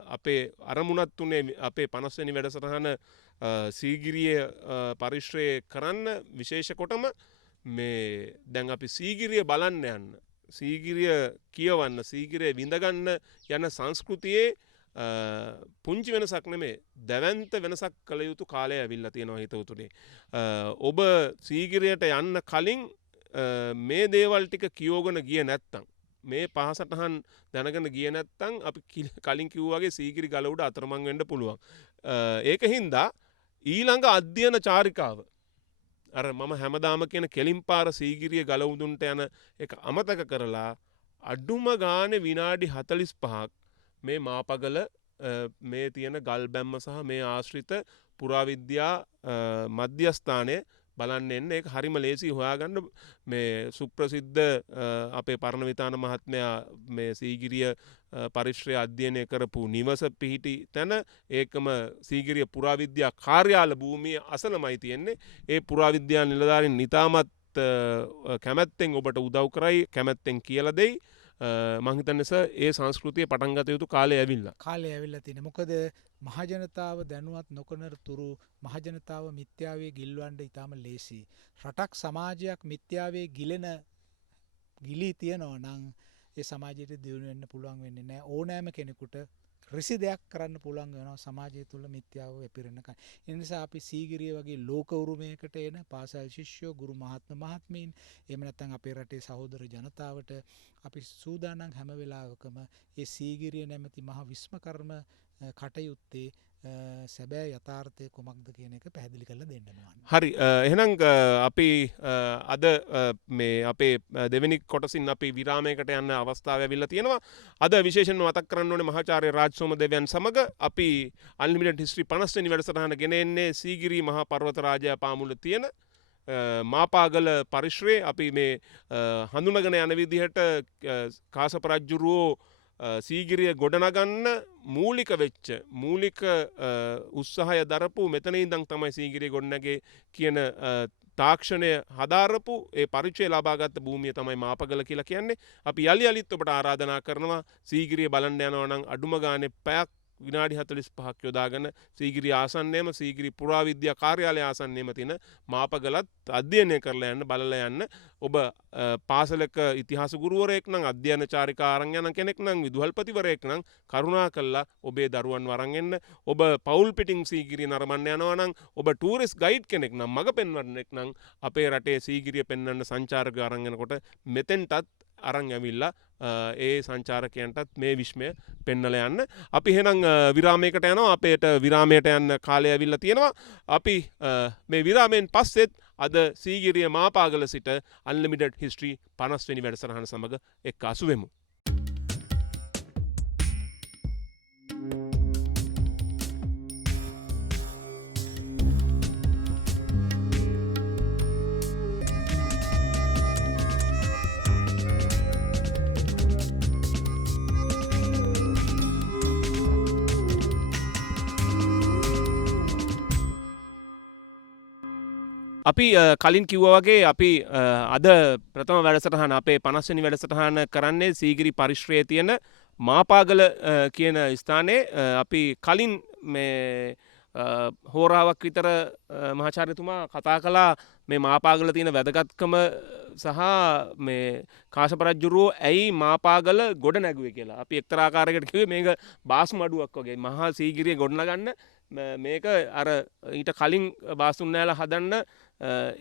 අපේ අරමුණත් උනේ අපේ 50 වෙනි වැඩසටහන සීගිරිය පරිශ්‍රය කරන්න විශේෂ කොටම මේ දැන් අපි සීගිරිය බලන්න යන්න සීගිරිය කියවන්න සීගිරිය විඳගන්න යන සංස්කෘතියේ පුංචි වෙනසක් නෙමේ දැවැන්ත වෙනසක් කළ යුතු කාලය ඇවිල්ලා තියෙනවා හිතවතුනේ. ඔබ සීගිරියට යන්න කලින් මේ දේවල් ටික කියෝගෙන ගියේ නැත්තම් මේ පහසටහන් දැනගෙන ගියේ නැත්තම් අපි කලින් කිව්වාගේ සීගිරි ගල උඩ අතරමං වෙන්න පුළුවන්. ඒක හින්දා ඊළඟ අධ්‍යයන චාරිකාව අර මම හැමදාම කියන කෙලින්පාර සීගිරිය ගල උදුන්ට යන එක අමතක කරලා අඩුම ගානේ විනාඩි 45ක් මේ මාපගල මේ තියෙන ගල් බැම්ම සහ මේ ආශ්‍රිත පුරාවිද්‍යා මධ්‍යස්ථානය බලන්න එන්න. ඒක හරිම ලේසි හොයාගන්න. මේ සුප්‍රසිද්ධ අපේ පරණවිතාන මහත්මයා මේ සීගිරිය පරිශ්‍රය අධ්‍යයනය කරපු නිවස පිහිටි තැන ඒකම සීගිරිය පුරාවිද්‍යා කාර්යාල භූමිය අසලමයි තියෙන්නේ. ඒ පුරාවිද්‍යා නිලධාරීන් නිතාමත් කැමැත්තෙන් ඔබට උදව් කරයි, කැමැත්තෙන් කියලා දෙයි. මං හිතන්නේ සර් ඒ සංස්කෘතිය පටන් ගත යුතු කාලය ඇවිල්ලා. කාලය ඇවිල්ලා තියෙනවා. මොකද මහජනතාව දැනුවත් නොකරන තුරු මහජනතාව මිත්‍යාවේ ගිල්වන්න ඉතාම ලේසි. රටක් සමාජයක් මිත්‍යාවේ ගිලී තියනවා නම් ඒ සමාජයට දියුණු වෙන්න පුළුවන් වෙන්නේ නැහැ. ඕනෑම කෙනෙකුට රිසි දෙයක් කරන්න පුළුවන් වෙනවා සමාජය තුළ මිත්‍යාව වැපිරෙනකන්. ඒ නිසා අපි සීගිරිය වගේ ලෝක උරුමයකට එන පාසල් ශිෂ්‍යයෝ, ගුරු මහත්මීන්, එහෙම නැත්නම් අපේ රටේ සහෝදර ජනතාවට අපි සූදානම් හැම වෙලාවකම ඒ සීගිරිය නැමැති මහ විශ්වකර්ම කටයුත්තේ සැබෑ යථාර්ථය කොමක්ද කියන එක පැහැදිලි කරලා දෙන්න ඕන. හරි. එහෙනම් අපි අද මේ අපේ දෙවෙනි කොටසින් අපි විරාමයකට යන්න අවස්ථාව ලැබිලා තියෙනවා. අද විශේෂයෙන්ම මතක් කරන්න ඕනේ මහාචාර්ය රාජ්සෝම දෙවියන් සමග අපි අන්ලිමිටඩ් හිස්ටරි 50 වෙනි වැඩසටහන ගෙන එන්නේ සීගිරි මහා පර්වත රාජයා පාමුල තියෙන මාපාගල පරිශ්‍රයේ අපි මේ හඳුනගෙන යන විදිහට කාශ්‍යප රජුරෝ සීගිරිය ගොඩනගන්න මූලික වෙච්ච මූලික උත්සාහය දරපු මෙතන ඉඳන් තමයි සීගිරිය ගොඩනගේ කියන තාක්ෂණය හදාරපු ඒ පරිචය ලබාගත් භූමිය තමයි මාපගල කියලා කියන්නේ. අපි යලි යලිත් ඔබට ආරාධනා කරනවා සීගිරිය බලන්න යනවා නම් අඩුම ගානේ පැයක් විනාඩි 45ක් යොදාගෙන සීගිරිය ආසන්නයේම සීගිරි පුරාවිද්‍යා කාර්යාලය ආසන්නයේම තියෙන මාපගලත් අධ්‍යයනය කරලා යන්න බලලා යන්න. ඔබ පාසලක ඉතිහාස ගුරුවරයෙක් නම් අධ්‍යයන චාරිකා අරන් යන කෙනෙක් නම් විදුහල්පතිවරයෙක් නම් කරුණාකරලා ඔබේ දරුවන් වරන් එන්න. ඔබ පවුල් පිටින් සීගිරිය නරඹන්න යනවා නම් ඔබ ටූරිස්ට් ගයිඩ් කෙනෙක් නම් මග පෙන්වන්නෙක් නම් අපේ රටේ සීගිරිය පෙන්වන්න සංචාරකයෝ අරන් යනකොට මෙතෙන්ටත් අරන් ඇවිල්ලා ඒ සංචාරකයන්ටත් මේ විශ්මය පෙන්නල යන්න. අපි එහෙනම් විරාමයකට යනවා. අපේට විරාමයට යන්න කාලය ඇවිල්ලා තියෙනවා. අපි මේ විරාමයෙන් පස්සෙත් අද සීගිරිය මාපාගල සිට අන්ලිමිටඩ් හිස්ටරි 50 වෙනි වැඩසටහන සමග එක්කාසු වෙමු. අපි කලින් කිව්වා වගේ අපි අද ප්‍රථම වැඩසටහන අපේ 50 වෙනි වැඩසටහන කරන්නේ සීගිරි පරිශ්‍රයේ තියෙන මාපාගල කියන ස්ථානයේ අපි කලින් මේ හෝරාවක් විතර මහාචාර්යතුමා කතා කළා මේ මාපාගල තියෙන වැදගත්කම සහ මේ කාශ්‍යප රජුරෝ ඇයි මාපාගල ගොඩ නැගුවේ කියලා. අපි එක්තරා ආකාරයකට කිව්වේ මේක බාස් මඩුවක් වගේ මහා සීගිරිය ගොඩනගන්න මේක අර ඊට කලින් බාසුන්නෑල හදන්න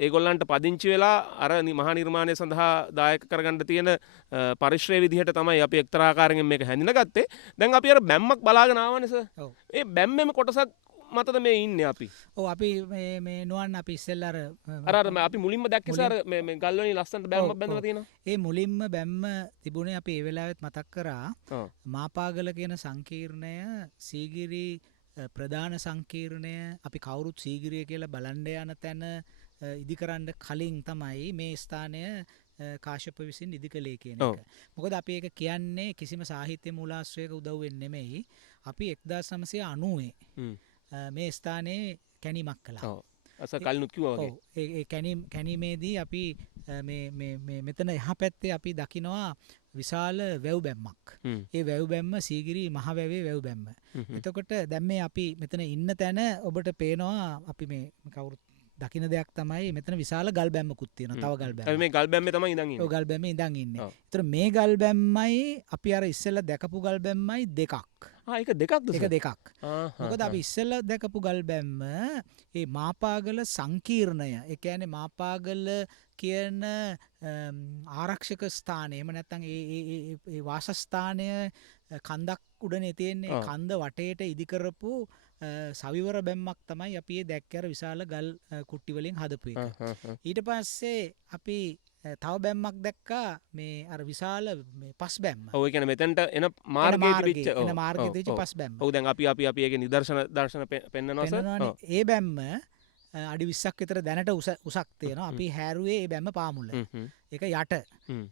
ඒගොල්ලන්ට පදිංචි වෙලා අර මහා නිර්මාණය සඳහා දායක කරගන්න තියෙන පරිශ්‍රය විදිහට තමයි අපි එක්තරා ආකාරයෙන් මේක හැඳිනගත්තේ. දැන් අපි අර බැම්මක් බලාගෙන ආවනේ සර්. ඒ බැම්මෙම කොටසක් මතද මේ ඉන්නේ අපි. ඔව් අපි මේ නුවන් අපි ඉස්සෙල්ලා අර අපි මුලින්ම දැක්කේ සර් මේ ගල්වලින් ලස්සනට බැම්මක් බැඳලා තියෙනවා. ඒ මුලින්ම බැම්ම තිබුණේ අපි ඒ වෙලාවෙත් මතක් කරා. මාපාගල කියන සංකීර්ණය සීගිරි ප්‍රධාන සංකීර්ණය අපි කවුරුත් සීගිරිය කියලා බලන්න යන තැන ඉදිකරන්න කලින් තමයි මේ ස්ථානය කාශ්‍යප විසින් ඉදි කළේ කියන එක. මොකද අපි ඒක කියන්නේ කිසිම සාහිත්‍ය මූලාශ්‍රයක උදව්වෙන් නෙමෙයි. අපි 1990 මේ ස්ථානයේ කැණීමක් කළා. අස කලිනුත් කිව්වා වගේ. ඒ කැණීමේදී අපි මේ මෙතන එහා පැත්තේ අපි දකිනවා විශාල වැව් බැම්මක්. ඒ වැව් බැම්ම සීගිරි මහ වැවේ වැව් බැම්ම. එතකොට දැන් මේ අපි මෙතන ඉන්න තැන ඔබට පේනවා අපි මේ කවුරුත් දකින දෙයක් තමයි මෙතන විශාල ගල් බැම්මකුත් තියෙනවා. තව ගල් බැම්ම. මේ ගල් බැම්මේ තමයි ඉඳන් ඉන්නේ. ඔව් ගල් බැම්මේ ඉඳන් ඉන්නේ. ඒතර මේ ගල් බැම්මයි අපි අර ඉස්සෙල්ලා දැකපු ගල් බැම්මයි දෙකක්. ඒක දෙකක්ද? ඒක දෙකක්. මොකද අපි ඉස්සෙල්ලා දැකපු ගල් බැම්ම ඒ මාපාගල සංකීර්ණය. ඒ කියන්නේ මාපාගල කියන ආරක්ෂක ස්ථානය. එහෙම නැත්නම් ඒ වාසස්ථානය කන්දක් උඩනේ තියෙන්නේ. කන්ද වටේට ඉදි කරපු සවිවර බැම්මක් තමයි අපි ඒ දැක්කේ අර විශාල ගල් කුට්ටි වලින් හදපු එක. ඊට පස්සේ අපි තව බැම්මක් දැක්කා මේ අර විශාල මේ පස් බැම්ම. ඔව් ඒ කියන්නේ මෙතනට එන මාර්ගයේ තිබිච්ච එන මාර්ගයේ තිබිච්ච පස් බැම්ම. ඔව් දැන් අපි ඒකේ දර්ශන පෙන්නනවා සර්. ඒ බැම්ම අඩි 20ක් විතර දැනට උසක් තියෙනවා. අපි හැරුවේ ඒ බැම්ම පාමුල. ඒක යට.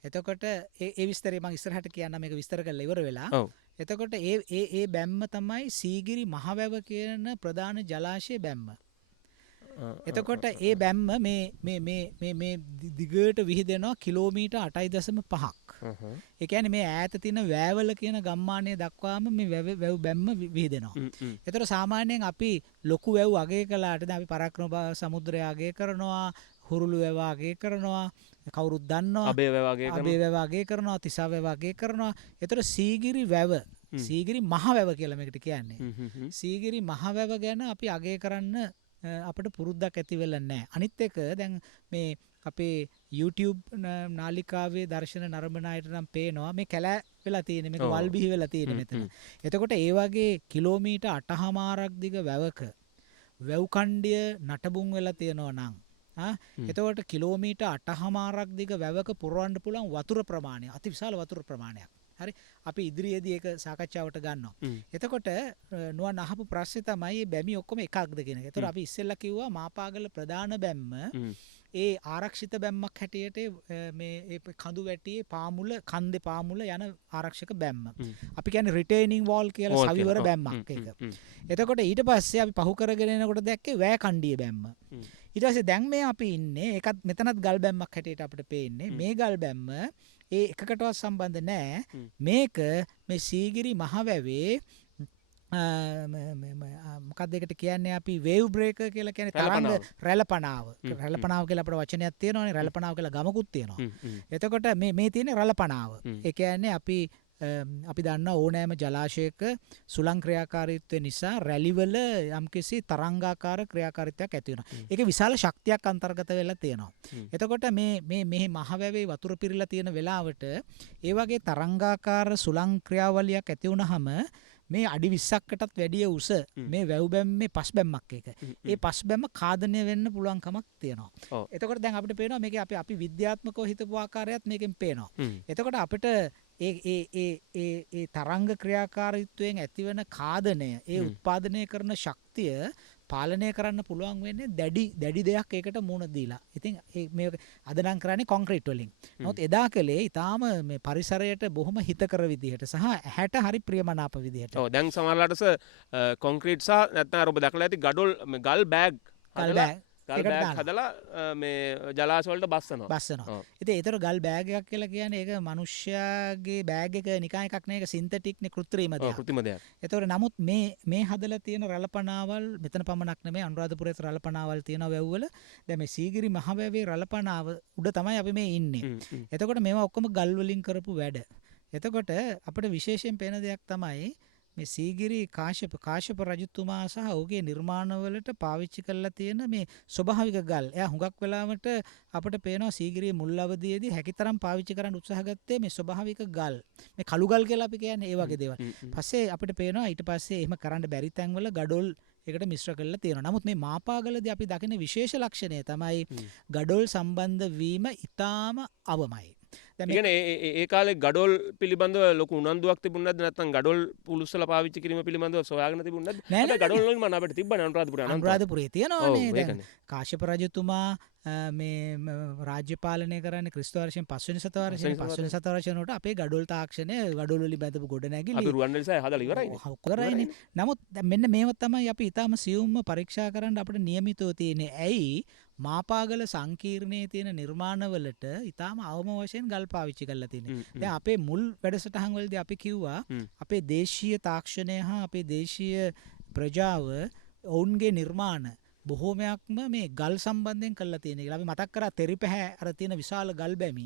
එතකොට ඒ විස්තරේ මම ඉස්සරහට කියන්නම් මේක විස්තර කරලා ඉවර වෙලා. එතකොට ඒ බැම්ම තමයි සීගිරි මහවැව කියන ප්‍රධාන ජලාශය බැම්ම. එතකොට ඒ බැම්ම මේ දිගට විහිදෙනවා කිලෝමීටර් 8.5ක්. ඒ කියන්නේ මේ ඈත තියෙන වෑවල කියන ගම්මානය දක්වාම මේ වැව් බැම්ම විහිදෙනවා. ඒතර සාමාන්‍යයෙන් අපි ලොකු වැව් අගය කළාට දැන් අපි පරාක්‍රම සමුද්‍රය අගය කරනවා, හුරුළු වැව අගය කරනවා, කවුරුත් දන්නවා. අබේ වැව අගය කරනවා, තිසා වැව අගය කරනවා. ඒතර සීගිරි වැව සීගිරි මහ වැව කියලා මේකට කියන්නේ. සීගිරි මහ වැව ගැන අපි අගය කරන්න අපිට පුරුද්දක් ඇති වෙලා නැහැ. අනිත් එක දැන් මේ අපේ YouTube නාලිකාවේ දර්ශන නරඹන අයට නම් පේනවා මේ කැලෑ වෙලා තියෙන මේක වල් බිහි වෙලා තියෙන මෙතන. එතකොට ඒ වගේ කිලෝමීටර් 8මාරක් දිග වැවක වැව් කණ්ඩිය නටබුන් වෙලා තියෙනවා නම් එතකොට කිලෝමීටර් 8මාරක් දිග වැවක පුරවන්න පුළුවන් වතුර ප්‍රමාණය අති විශාල වතුර ප්‍රමාණයක්. හරි අපි ඉදිරියේදී ඒක සාකච්ඡාවට ගන්නවා. එතකොට නුවන් අහපු ප්‍රශ්නේ තමයි මේ බැමි ඔක්කොම එකක්ද කියන එක. ඒතර අපි ඉස්සෙල්ලා කිව්වා මාපාගල ප්‍රධාන බැම්ම ඒ ආරක්ෂිත බැම්මක් හැටියට මේ ඒ කඳු වැටියේ පාමුල කන්දේ පාමුල යන ආරක්ෂක බැම්ම. අපි කියන්නේ රිටේනින් වෝල් කියලා සවිවර බැම්මක් ඒක. එතකොට ඊට පස්සේ අපි පහු කරගෙන එනකොට දැක්කේ වැය කණ්ඩිය බැම්ම. ඊට පස්සේ දැන් මේ අපි ඉන්නේ ඒකත් මෙතනත් ගල් බැම්මක් හැටියට අපිට පේන්නේ. මේ ගල් බැම්ම ඒ එකකටවත් සම්බන්ධ නැහැ. මේක මේ සීගිරි මහවැවේ මොකක්ද ඒකට කියන්නේ අපි වේව් බ්‍රේකර් කියලා කියන්නේ තරංග රැළපනාව. රැළපනාව කියලා අපේ වචනයක් තියෙනවානේ. රැළපනාව කියලා ගමකුත් තියෙනවා. එතකොට මේ තියෙන රැළපනාව. ඒ කියන්නේ අපි අපි දන්න ඕනෑම ජලාශයක සුළං ක්‍රියාකාරීත්වය නිසා රැලිවල යම්කිසි තරංගාකාර ක්‍රියාකාරීත්වයක් ඇති වෙනවා. ඒක විශාල ශක්තියක් අන්තර්ගත වෙලා තියෙනවා. එතකොට මේ මහවැවේ වතුර පිරලා තියෙන වෙලාවට ඒ වගේ තරංගාකාර සුළං ක්‍රියාවලියක් ඇති වුනහම මේ අඩි 20කටත් වැඩිය උස මේ වැව් බැම්මේ පස් බැම්මක් එක. ඒ පස් බැම්ම කාදනය වෙන්න පුළුවන් කමක් තියෙනවා. එතකොට දැන් අපිට පේනවා මේකේ අපි විද්‍යාත්මකව හිතපු ආකාරයත් මේකෙන් පේනවා. එතකොට අපිට ඒ තරංග ක්‍රියාකාරීත්වයෙන් ඇතිවන කාදනය, ඒ උත්පාදනය කරන ශක්තිය පාලනය කරන්න පුළුවන් වෙන්නේ දැඩි දෙයක් ඒකට මුණ දීලා. ඉතින් මේ අද නම් කරන්නේ කොන්ක්‍රීට් වලින්. නමුත් එදා කලේ ඊටාම මේ පරිසරයට බොහොම හිතකර විදිහට සහ ඇහැට හරි ප්‍රියමනාප විදිහට. ඔව් දැන් සමහරලාට කොන්ක්‍රීට් සහ නැත්නම් ඔබ දැකලා ඇති ගල් බෑග් හදලා මේ ජලාශ වලට බස්සනවා. ඉතින් ඒතර ගල් බෑග් එකක් කියලා කියන්නේ ඒක මිනිස්යාගේ බෑග් එක නිකන් එකක් නේ, ඒක සින්තටික් නේ, කෘත්‍රිම දෙයක්. ඒතර නමුත් මේ හදලා තියෙන රළපනාවල් මෙතන පමණක් නෙමෙයි, අනුරාධපුරයේ රළපනාවල් තියෙනවා වැව්වල. දැන් මේ සීගිරි මහවැවේ රළපනාව උඩ තමයි අපි මේ ඉන්නේ. එතකොට මේවා ඔක්කොම ගල් වලින් කරපු වැඩ. එතකොට අපිට විශේෂයෙන් පේන දෙයක් තමයි මේ සීගිරි කාශ්‍යප රජතුමා සහ ඔහුගේ නිර්මාණවලට පාවිච්චි කරලා තියෙන මේ ස්වභාවික ගල්. එයා හුඟක් වෙලාවට අපිට පේනවා සීගිරියේ මුල් අවදියේදී හැකිතරම් පාවිච්චි කරන්න උත්සාහ ගත්තේ මේ ස්වභාවික ගල්. මේ කළු ගල් කියලා අපි කියන්නේ ඒ වගේ දේවල්. පස්සේ අපිට පේනවා ඊට පස්සේ එහෙම කරන්න බැරි තැන්වල ගඩොල් එකට මිශ්‍ර කරලා තියෙනවා. නමුත් මේ මාපාගලදී අපි දකින විශේෂ ලක්ෂණය තමයි ගඩොල් සම්බන්ධ වීම ඊටාම අවමයි. ඒ කාලේ ගඩොල් පිළිබඳව ලොකු උනන්දුවක් තිබුණේ නැද්ද? නැත්නම් ගඩොල් පුලුස්සලා පාවිච්චි කිරීම පිළිබඳව සොයාගෙන තිබුණේ නැද්ද? ගඩොල් වලින් මම අපිට තිබ්බනේ අනුරාධපුරේ තියෙනවානේ. දැන් කාශ්‍යප රජතුමා මේ රාජ්‍ය පාලනය කරන්නේ ක්‍රිස්තු වර්ෂයෙන් 5 වෙනි සතවර්ෂයෙන් වලට අපේ ගඩොල් තාක්ෂණය ගඩොල් වලින් බඳපු ගොඩනැගිලි අපි රුවන්වැලිසෑය හදලා ඉවරයිනේ. නමුත් මෙන්න මේව තමයි අපි ඊටාම සියුම්ව පරීක්ෂා කරන්න අපිට නියමිතව තියෙන්නේ. ඇයි? මාපාගල සංකීර්ණයේ තියෙන නිර්මාණවලට ඊටාම අවම වශයෙන් ගල් පාවිච්චි කරලා තියෙන්නේ. දැන් අපේ මුල් වැඩසටහන් වලදී අපි කිව්වා අපේ දේශීය තාක්ෂණය හා අපේ දේශීය ප්‍රජාව ඔවුන්ගේ නිර්මාණ බොහෝමයක්ම මේ ගල් සම්බන්ධයෙන් කරලා තියෙන කියලා. අපි මතක් කරා තෙරිපැහැ අර තියෙන විශාල ගල් බැමි.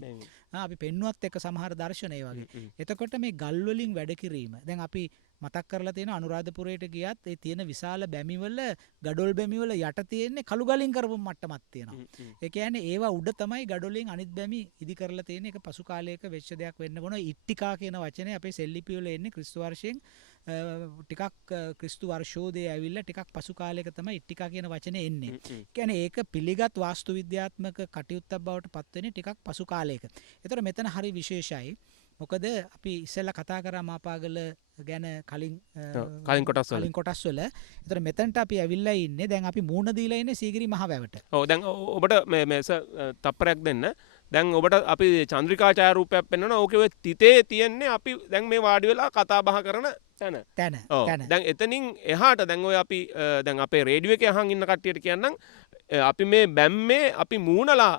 අපි පෙන්නුවත් එක්ක සමහර දර්ශන ඒ වගේ. එතකොට මේ ගල් වලින් වැඩ කිරීම. දැන් අපි මතක් කරලා තියෙන අනුරාධපුරයට ගියත් ඒ තියෙන විශාල බැමිවල ගඩොල් බැමිවල යට තියෙන්නේ කළු ගලින් කරපු මට්ටමක් තියෙනවා. ඒ කියන්නේ ඒවා උඩ තමයි ගඩොලෙන් අනිත් බැමි ඉදි කරලා තියෙන එක පසු කාලයක වෙච්ච දෙයක් වෙන්න ඕන. ඉට්ටිකා කියන වචනේ අපේ සෙල්ලිපි වල එන්නේ ක්‍රිස්තු වර්ෂයෙන් ටිකක් ක්‍රිස්තු වර්ෂෝදයේ ඇවිල්ලා ටිකක් පසු කාලයක තමයි ඉට්ටිකා කියන වචනේ එන්නේ. කියන්නේ ඒක පිළිගත් වාස්තු විද්‍යාත්මක කටයුත්තක් බවට පත් වෙන්නේ ටිකක් පසු කාලයක. ඒතර මෙතන හරි විශේෂයි. මොකද අපි ඉස්සෙල්ලා කතා කරා මාපාගල ගැන කලින් කොටස් වල. ඒතර මෙතනට අපි ඇවිල්ලා ඉන්නේ. දැන් අපි මූණ දීලා ඉන්නේ සීගිරි මහවැවට. ඔව් දැන් ඔබට මේ තප්පරයක් දෙන්න. දැන් ඔබට අපි චන්ද්‍රිකා ඡායාරූපයක් පෙන්වනවා. ඕකේ ඔය තිතේ තියෙන්නේ අපි දැන් මේ වාඩි වෙලා කතා බහ කරන තැන. දැන් එතනින් එහාට දැන් ඔය අපි දැන් අපේ රේඩියෝ එකේ අහන් ඉන්න කට්ටියට කියන්නම් අපි මේ බැම්මේ අපි මූණලා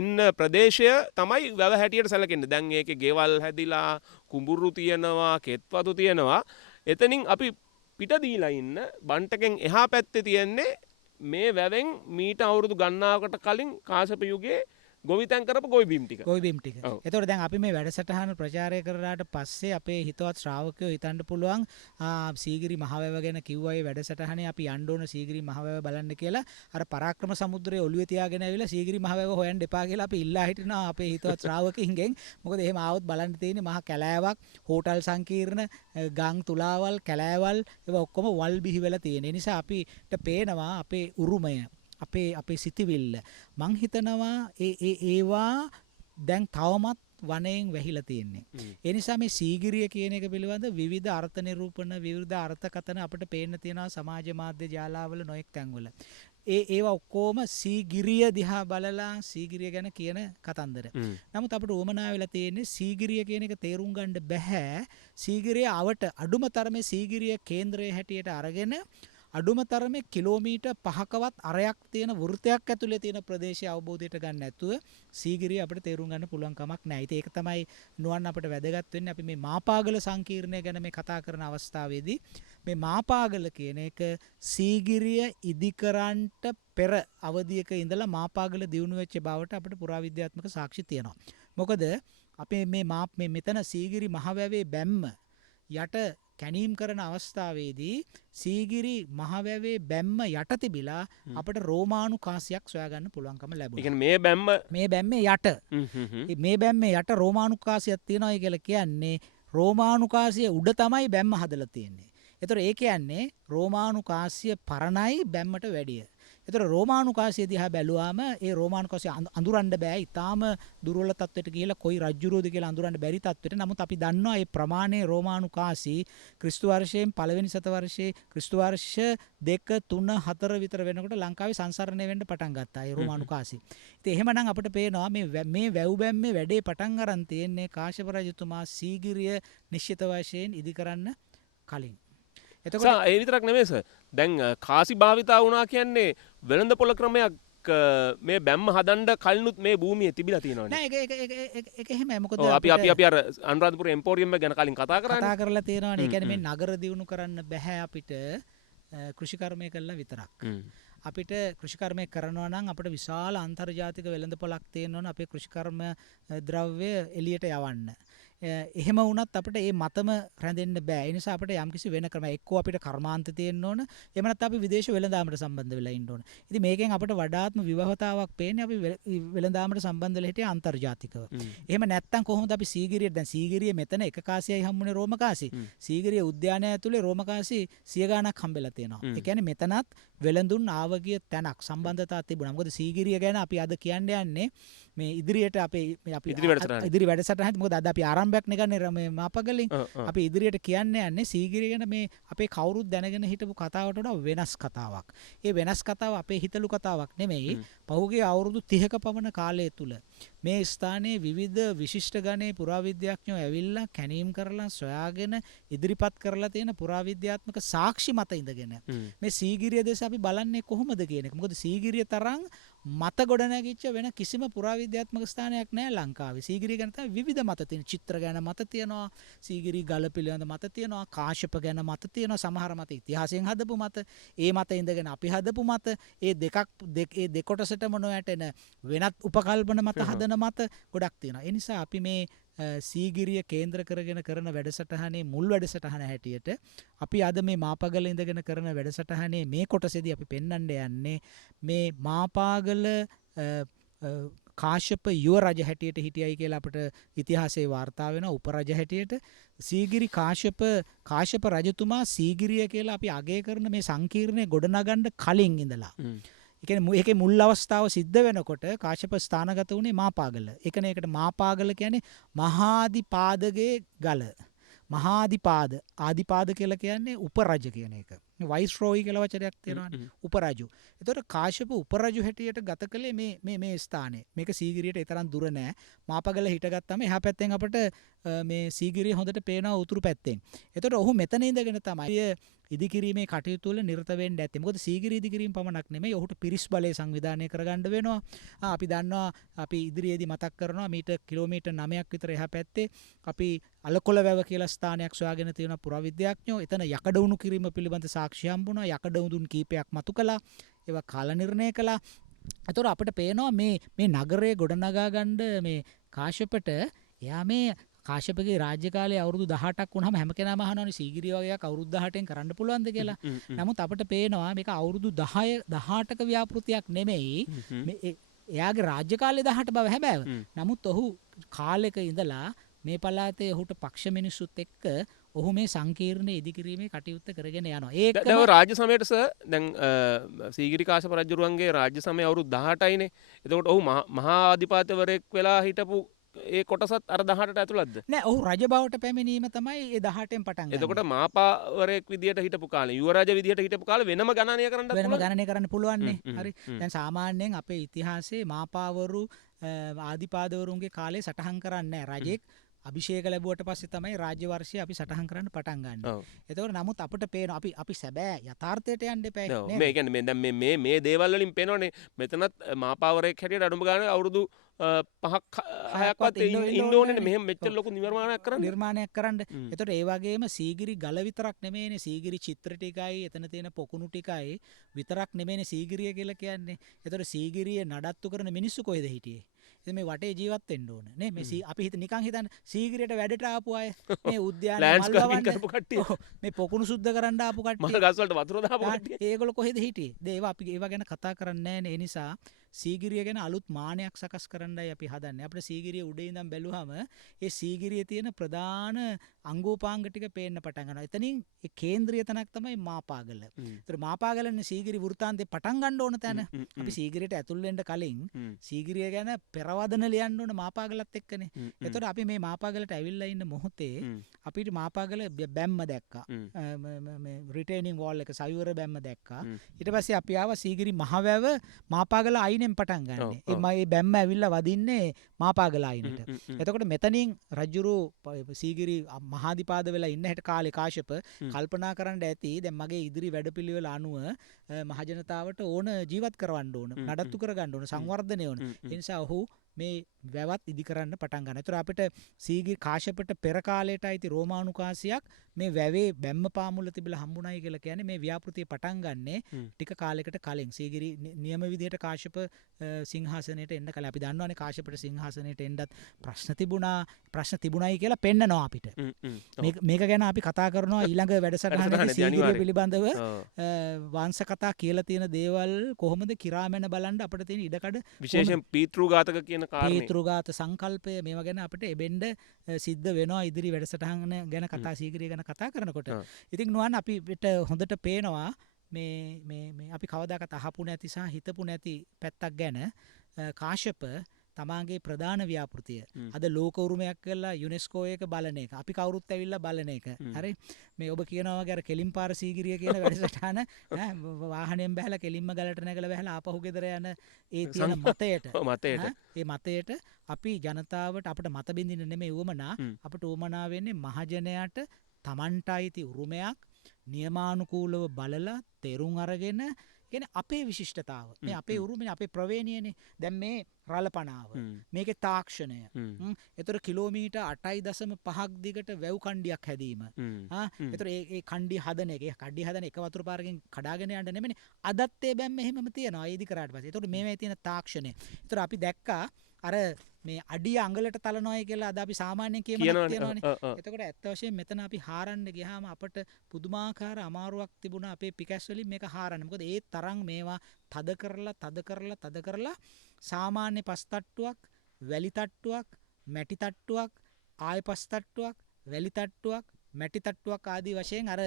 ඉන්න ප්‍රදේශය තමයි වැව හැටියට සැලකෙන්නේ. දැන් ඒකේ ගෙවල් හැදිලා කුඹුරු තියෙනවා, කෙත්වතු තියෙනවා. එතනින් අපි පිට දීලා ඉන්න බන්ටකෙන් එහා පැත්තේ තියෙන්නේ මේ වැවෙන් මීට අවුරුදු ගණනාවකට කලින් කාශ්‍යප යුගයේ ගොවිතැන් කරපු ගොවිබිම් ටික. එතකොට දැන් අපි මේ වැඩසටහන ප්‍රචාරය කරලාට පස්සේ අපේ හිතවත් ශ්‍රාවකයෝ හිතන්න පුළුවන් සීගිරි මහවැව ගැන කිව්වා. ඒ වැඩසටහනේ අපි යන්න ඕන සීගිරි මහවැව බලන්න කියලා. අර පරාක්‍රම සමුද්‍රයේ ඔළුවේ තියාගෙන ඇවිල්ලා සීගිරි මහවැව හොයන්න එපා කියලා අපි ඉල්ලා හිටිනවා අපේ හිතවත් ශ්‍රාවකින්ගෙන්. මොකද එහෙම ආවොත් බලන්න තියෙන්නේ මහා කැලෑවක්, හෝටල් සංකීර්ණ, ගම් තුලාවල්, කැලෑවල් ඒවා ඔක්කොම වල් බිහි වෙලා තියෙන. ඒ නිසා අපිට පේනවා අපේ උරුමය, අපේ සිතිවිල්ල. මං හිතනවා ඒවා දැන් තවමත් වනයෙන් වැහිලා තියෙන්නේ. ඒ නිසා මේ සීගිරිය කියන එක පිළිබඳ විවිධ අර්ථ නිරූපණ, විවිධ අර්ථකථන අපිට පේන්න තියෙනවා සමාජ මාධ්‍ය ජාලාවල නොඑක් තැන්වල. ඒවා ඔක්කොම සීගිරිය දිහා බලලා සීගිරිය ගැන කියන කතන්දර. නමුත් අපිට උවමනා වෙලා තියෙන්නේ සීගිරිය කියන එක තේරුම් ගන්න බෑ. සීගිරිය අවට අඩුම තරමේ සීගිරිය කේන්ද්‍රය හැටියට අරගෙන අඩුම තරමේ කිලෝමීටර් 5කවත් අරයක් තියෙන වෘත්තයක් ඇතුලේ තියෙන ප්‍රදේශය අවබෝධයට ගන්න නැතුව සීගිරිය අපිට තේරුම් ගන්න පුළුවන් කමක් නැහැ. ඒක තමයි නුවන් අපිට වැදගත් වෙන්නේ. අපි මේ මාපාගල සංකීර්ණය ගැන මේ කතා කරන අවස්ථාවේදී මේ මාපාගල කියන එක සීගිරිය ඉදිකරන්ට පෙර අවධියක ඉඳලා මාපාගල දියුණු වෙච්ච බවට අපිට පුරාවිද්‍යාත්මක සාක්ෂි තියෙනවා. මොකද අපේ මේ මෙතන සීගිරි මහවැවේ බැම්ම යට කැනීම් කරන අවස්ථාවේදී සීගිරි මහවැවේ බැම්ම යට තිබිලා අපට රෝමානු කාසියක් සොයාගන්න පුළුවන්කම ලැබුණා. මේ බැම්ම මේ බැම්මේ යට මේ බැම්මේ යට රෝමානු කාසියක් තියෙනවා කියලා කියන්නේ රෝමානු කාසිය උඩ තමයි බැම්ම හදලා තියෙන්නේ. ඒතර ඒ කියන්නේ රෝමානු කාසිය පරණයි බැම්මට වැඩිය. ඒතර රෝමානු කාසිය දිහා බැලුවාම ඒ රෝමානු කාසිය අඳුරන්න බෑ. ඊටාම දුර්වල තත්ත්වයට ගිහිලා කොයි රජ්ජුරුවද කියලා අඳුරන්න බැරි තත්ත්වයට. නමුත් අපි දන්නවා මේ ප්‍රමාණයේ රෝමානු කාසි ක්‍රිස්තු වර්ෂයෙන් පළවෙනි සතවර්ෂයේ ක්‍රිස්තු වර්ෂ 2 3 4 විතර වෙනකොට ලංකාවේ සංසරණය වෙන්න පටන් ගත්තා. ඒ රෝමානු කාසි. ඉතින් එහෙමනම් අපිට පේනවා මේ වැව් බැම්මේ වැඩේ පටන් අරන් තියෙන්නේ කාශ්‍යප රජතුමා සීගිරිය නිශ්චිත වශයෙන් ඉදි කරන්න කලින්. එතකොට ඒ විතරක් නෙමෙයි සර්. දැන් කාසි භාවිතා වුණා කියන්නේ වෙළඳ පොළ ක්‍රමයක් මේ බැම්ම හදන්න කලිනුත් මේ භූමියේ තිබිලා තියෙනවනේ. නෑ ඒක එහෙමයි. මොකද අපි අර අනුරාධපුර එම්පෝරියම් එක ගැන කලින් කතා කරලා තියෙනවානේ. ඒ කියන්නේ මේ නගර දියුණු කරන්න බෑ අපිට කෘෂිකර්මය කළා විතරක්. අපිට කෘෂිකර්මය කරනවා නම් අපිට විශාල අන්තර්ජාතික වෙළඳපොළක් තියෙන්න ඕන අපේ කෘෂිකර්ම ද්‍රව්‍ය එළියට යවන්න. එහෙම වුණත් අපිට මේ මතම රැඳෙන්න බෑ. ඒ නිසා අපිට යම්කිසි වෙන ක්‍රම එක්කෝ අපිට කර්මාන්ත තියෙන්න ඕන. එහෙම නැත්නම් අපි විදේශ වෙළඳාමට සම්බන්ධ වෙලා ඉන්න ඕන. ඉතින් මේකෙන් අපිට වඩාත්ම විවහතාවක් පේන්නේ අපි වෙළඳාමට සම්බන්ධ වෙලා හිටිය අන්තර්ජාතිකව. එහෙම නැත්නම් කොහොමද අපි සීගිරිය දැන් සීගිරිය මෙතන එක කාසියයි හම්බුනේ රෝම කාසි. සීගිරිය උද්‍යානය ඇතුලේ රෝම කාසි 100 ගාණක් හම්බෙලා තියෙනවා. ඒ කියන්නේ මෙතනත් වෙළඳුන් ආවගිය තැනක් සම්බන්ධතාවක් තිබුණා. මොකද සීගිරිය ගැන අපි අද කියන්න යන්නේ මේ ඉදිරියට අපි ඉදිරි වැඩසටහන මොකද අද අපි ආරම්භයක් නෙගන්නේ මේ මාපගලින් අපි ඉදිරියට කියන්න යන්නේ සීගිරිය ගැන මේ අපේ කවුරුත් දැනගෙන හිටපු කතාවට වඩා වෙනස් කතාවක්. ඒ වෙනස් කතාව අපේ හිතලු කතාවක් නෙමෙයි. පහුගිය අවුරුදු 30ක පමණ කාලය තුල මේ ස්ථානයේ විවිධ විශිෂ්ට ගණයේ පුරාවිද්‍යාඥයෝ ඇවිල්ලා කැනීම් කරලා සොයාගෙන ඉදිරිපත් කරලා තියෙන පුරාවිද්‍යාත්මක සාක්ෂි මත ඉඳගෙන මේ සීගිරිය දෙස අපි බලන්නේ කොහොමද කියන එක. මොකද සීගිරිය තරම් මත ගොඩනැගිච්ච වෙන කිසිම පුරාවිද්‍යාත්මක ස්ථානයක් නැහැ ලංකාවේ. සීගිරිය ගැන තමයි විවිධ මත තියෙන. චිත්‍ර ගැන මත තියෙනවා. සීගිරි ගල පිළිබඳ මත තියෙනවා. කාශ්‍යප ගැන මත තියෙනවා. සමහර මත ඉතිහාසයෙන් හදපු මත. ඒ මත ඉඳගෙන අපි හදපු මත. ඒ දෙකොටසටම නොයැටෙන වෙනත් උපකල්පන මත හදන මත ගොඩක් තියෙනවා. ඒ නිසා අපි මේ සීගිරිය කේන්ද්‍ර කරගෙන කරන වැඩසටහනේ මුල් වැඩසටහන හැටියට අපි අද මේ මාපගල ඉඳගෙන කරන වැඩසටහනේ මේ කොටසේදී අපි පෙන්වන්න යන්නේ මේ මාපාගල කාශ්‍යප යුව රජ හැටියට හිටියයි කියලා අපිට ඉතිහාසයේ වාර්තා වෙනවා. උපරජ හැටියට සීගිරි කාශ්‍යප රජතුමා සීගිරිය කියලා අපි අගය කරන මේ සංකීර්ණය ගොඩනගන්න කලින් ඉඳලා ඒකේ මුල් අවස්ථාව සිද්ධ වෙනකොට කාශ්‍යප ස්ථානගත වුණේ මාපාගල. ඒකනේ ඒකට මාපාගල කියන්නේ මහාදිපාදගේ ගල. මහාදිපාද ආදිපාද කියලා කියන්නේ උපරජ කියන එක. වයිස්රෝයි කියලා වචනයක් තියෙනවානේ. උපරජු. ඒතකොට කාශ්‍යප උපරජු හැටියට ගත කළේ මේ ස්ථානේ. මේක සීගිරියට තරම් දුර නෑ. මාපගල හිටගත්තම එහා පැත්තෙන් අපිට මේ සීගිරිය හොඳට පේනවා උතුරු පැත්තෙන්. ඒතකොට ඔහු මෙතන ඉඳගෙන තමයි ඉදිකිරීමේ කටයුතු වල නිරත වෙන්න ඇත්තේ. මොකද සීගිරිය ඉදිකිරීම පමණක් නෙමෙයි ඔහුට පිරිස් බලය සංවිධානය කරගන්න වෙනවා. අපි දන්නවා අපි ඉදිරියේදී මතක් කරනවා මීට කිලෝමීටර් 9ක් විතර එහා පැත්තේ අපි අලකොළ වැව කියලා ස්ථානයක් සොයාගෙන තියෙන පුරාවිද්‍යාඥයෝ එතන යකඩ උණු කිරීම පිළිබඳ සාක්ෂි හම්බුණා. යකඩ උඳුන් කීපයක් මතු කළා. ඒවා කාල නිර්ණය කළා. ඒතකොට අපිට පේනවා මේ නගරය ගොඩනගා ගන්න මේ කාශ්‍යපට එයා මේ කාශ්‍යපගේ රාජ්‍ය කාලයේ අවුරුදු 18ක් වුණාම හැම කෙනාම අහනවානේ සීගිරිය වගේක් අවුරුදු 18න් කරන්න පුළුවන්ද කියලා. නමුත් අපිට පේනවා මේක අවුරුදු 18ක ව්‍යාපෘතියක් නෙමෙයි. එයාගේ රාජ්‍ය කාලේ 18 බව හැබෑව. නමුත් ඔහු කාලෙක ඉඳලා මේ පළාතේ ඔහුට පක්ෂ මිනිස්සුත් එක්ක ඔහු මේ සංකීර්ණ ඉදිකිරීමේ කටයුත්ත කරගෙන යනවා. ඒකම රාජ්‍ය සමයට සර් දැන් සීගිරි කාශ්‍යප රජුරුවන්ගේ රාජ්‍ය සමය අවුරුදු 18යිනේ. එතකොට ඔහු මහා අධිපතිවරයෙක් වෙලා හිටපු ඒ කොටසත් අර 18ට ඇතුළත්ද? නෑ ඔහු රජ බවට පැමිණීම තමයි ඒ 18න් පටන් ගන්නේ. එතකොට මාපාවරයෙක් විදියට හිටපු කාලේ යුවරජ විදියට හිටපු කාලේ වෙනම ගණනය කරන්නත් පුළුවන්. වෙනම ගණනය කරන්න පුළුවන් නේ. හරි. දැන් සාමාන්‍යයෙන් අපේ ඉතිහාසයේ මාපාවරු ආදිපාදවරුන්ගේ කාලේ සටහන් කරන්නේ නෑ. රජෙක් අභිෂේක ලැබුවට පස්සේ තමයි රාජ්‍ය වර්ෂය අපි සටහන් කරන්න පටන් ගන්න. එතකොට නමුත් අපිට පේනවා අපි සැබෑ යථාර්ථයට යන්න එපා නේ. මේ කියන්නේ දැන් මේ දේවල් වලින් පේනවනේ මෙතනත් මාපාවරයෙක් හැටියට අඩුම ගානේ අවුරුදු 5ක් 6ක්වත් ඉන්න ඕනේ මෙහෙම මෙච්චර ලොකු නිර්මාණයක් කරන්න. එතකොට ඒ වගේම සීගිරි ගල විතරක් නෙමෙයිනේ සීගිරි චිත්‍ර ටිකයි එතන තියෙන පොකුණු ටිකයි විතරක් නෙමෙයිනේ සීගිරිය කියලා කියන්නේ. එතකොට සීගිරිය නඩත්තු කරන මිනිස්සු කොහෙද හිටියේ? ඉතින් මේ වටේ ජීවත් වෙන්න ඕන නේ මේ අපි හිත නිකන් හිතන්න සීගිරියට වැඩට ආපු අය මේ උද්‍යානයේ මල් ලෑන්ඩ්ස්කේපින් වවන්න කරපු කට්ටිය. ඔව්, මේ පොකුණු සුද්ධ කරන්න ආපු මල කට්ටිය ගස් වලට වතුර දාපු කට්ටිය. ඒගොල්ලෝ කොහෙද හිටියේ? ඒවා අපි ඒවා ගැන කතා කරන්නේ නැහැ නේ. ඒ නිසා සීගිරිය ගැන අලුත් මානයක් සකස් කරන්නයි අපි හදන්නේ. අපිට සීගිරිය උඩේ ඉඳන් බැලුවම ඒ සීගිරියේ තියෙන ප්‍රධාන අංගෝපාංග ටික පේන්න පටන් ගන්නවා. එතනින් ඒ කේන්ද්‍රීය තැනක් තමයි මාපාගල. ඒතර මාපාගලනේ සීගිරි වෘත්තාන්තේ පටන් ගන්න ඕන තැන. අපි සීගිරියට ඇතුල් වෙන්න කලින් සීගිරිය ගැන පෙරවදන ලියන්න ඕන මාපාගලත් එක්කනේ. ඒතර අපි මේ මාපාගලට ඇවිල්ලා ඉන්න මොහොතේ අපිට මාපාගල බැම්ම දැක්කා. මේ රිටේනින් වෝල් එක සයුර බැම්ම දැක්කා. ඊට පස්සේ අපි ආවා සීගිරි මහවැව මාපාගල අයිනෙන් පටන් ගන්න. මේ බැම්ම ඇවිල්ලා වදින්නේ මාපාගල අයිනට. එතකොට මෙතනින් රජුරු සීගිරි මහාධිපාද වෙලා ඉන්න හැට කාලේ කාශ්‍යප කල්පනා කරන්න ඇති දැන් මගේ ඉදිරි වැඩපිළිවෙල අනුව මහජනතාවට ඕන ජීවත් කරවන්න ඕන, නඩත්තු කරගන්න ඕන, සංවර්ධනය ඕන. ඒ නිසා ඔහු මේ වැවත් ඉදි කරන්න පටන් ගන්න. ඒතර අපිට සීගිරි කාශ්‍යපට පෙර කාලයට අයිති රෝමානු කාසියක් මේ වැවේ බැම්ම පාමුල තිබිලා හම්බුණයි කියලා කියන්නේ මේ ව්‍යාපෘතිය පටන් ගන්නේ ටික කාලයකට කලින්. සීගිරි නියම විදිහට කාශ්‍යප සිංහාසනයට එන්න කලින් අපි දන්නවනේ කාශ්‍යපට සිංහාසනයට එන්නත් ප්‍රශ්න තිබුණයි කියලා පෙන්නනවා අපිට. මේක ගැන අපි කතා කරනවා ඊළඟ වැඩසටහනේදී සීගිරිය පිළිබඳව වංශ කතා කියලා තියෙන දේවල් කොහොමද කිරාමැන බලන්න අපිට තියෙන ඉඩකඩ විශේෂයෙන් පීතෘඝාතක කියන කාරණේ. පීතෘඝාත සංකල්පය මේවා ගැන අපිට එබෙන්න සිද්ධ වෙනවා ඉදිරි වැඩසටහන ගැන කතා සීගිරිය ගැන කතා කරනකොට. ඉතින් නුවන් අපිට හොඳට පේනවා මේ අපි කවදාකවත් අහපු නැති සහ හිතපු නැති පැත්තක් ගැන කාශ්‍යප තමාගේ ප්‍රධාන ව්‍යාපෘතිය අද ලෝක උරුමයක් කරලා යුනෙස්කෝ එක බලන එක. අපි කවුරුත් ඇවිල්ලා බලන එක. හරි. මේ ඔබ කියනවා වගේ අර කෙලින් පාර සීගිරිය කියන වැඩසටහන වාහනයෙන් බහැලා කෙලින්ම ගලට නැගලා බහැලා ආපහු ගෙදර යන ඒ තියෙන ඒ මතයට අපි ජනතාවට අපිට මත බින්දින්න නෙමෙයි උවමනා. අපිට උවමනා වෙන්නේ මහජනයාට Tamanට අයිති උරුමයක් නියමානුකූලව බලලා තේරුම් අරගෙන කියන්නේ අපේ විශිෂ්ටතාව. මේ අපේ උරුමනේ අපේ ප්‍රවේණියනේ. දැන් මේ රළපණාව. මේකේ තාක්ෂණය. ඒතර කිලෝමීටර් 8.5ක් දිගට වැව් කණ්ඩියක් හැදීම. ඒතර ඒ කණ්ඩිය හදන එක, කණ්ඩිය හදන එක වතුර පාරකින් කඩාගෙන යන්න නෙමෙයි. අදත් ඒ බැම්ම එහෙමම තියෙනවා. ඒ ඉදි කරාට පස්සේ. ඒතර මේවැයි තියෙන තාක්ෂණය. ඒතර අපි දැක්කා අර මේ අඩිය අඟලට තලනවායි කියලා අද අපි සාමාන්‍යයෙන් කියනවනේ. එතකොට ඇත්ත වශයෙන් මෙතන අපි හාරන්න ගියාම අපට පුදුමාකාර අමාරුවක් තිබුණා අපේ පිකැස් වලින් මේක හාරන්න. මොකද ඒ තරම් මේවා තද කරලා සාමාන්‍ය පස් තට්ටුවක්, වැලි තට්ටුවක්, මැටි තට්ටුවක්, ආය පස් තට්ටුවක්, වැලි තට්ටුවක්, මැටි තට්ටුවක් ආදී වශයෙන් අර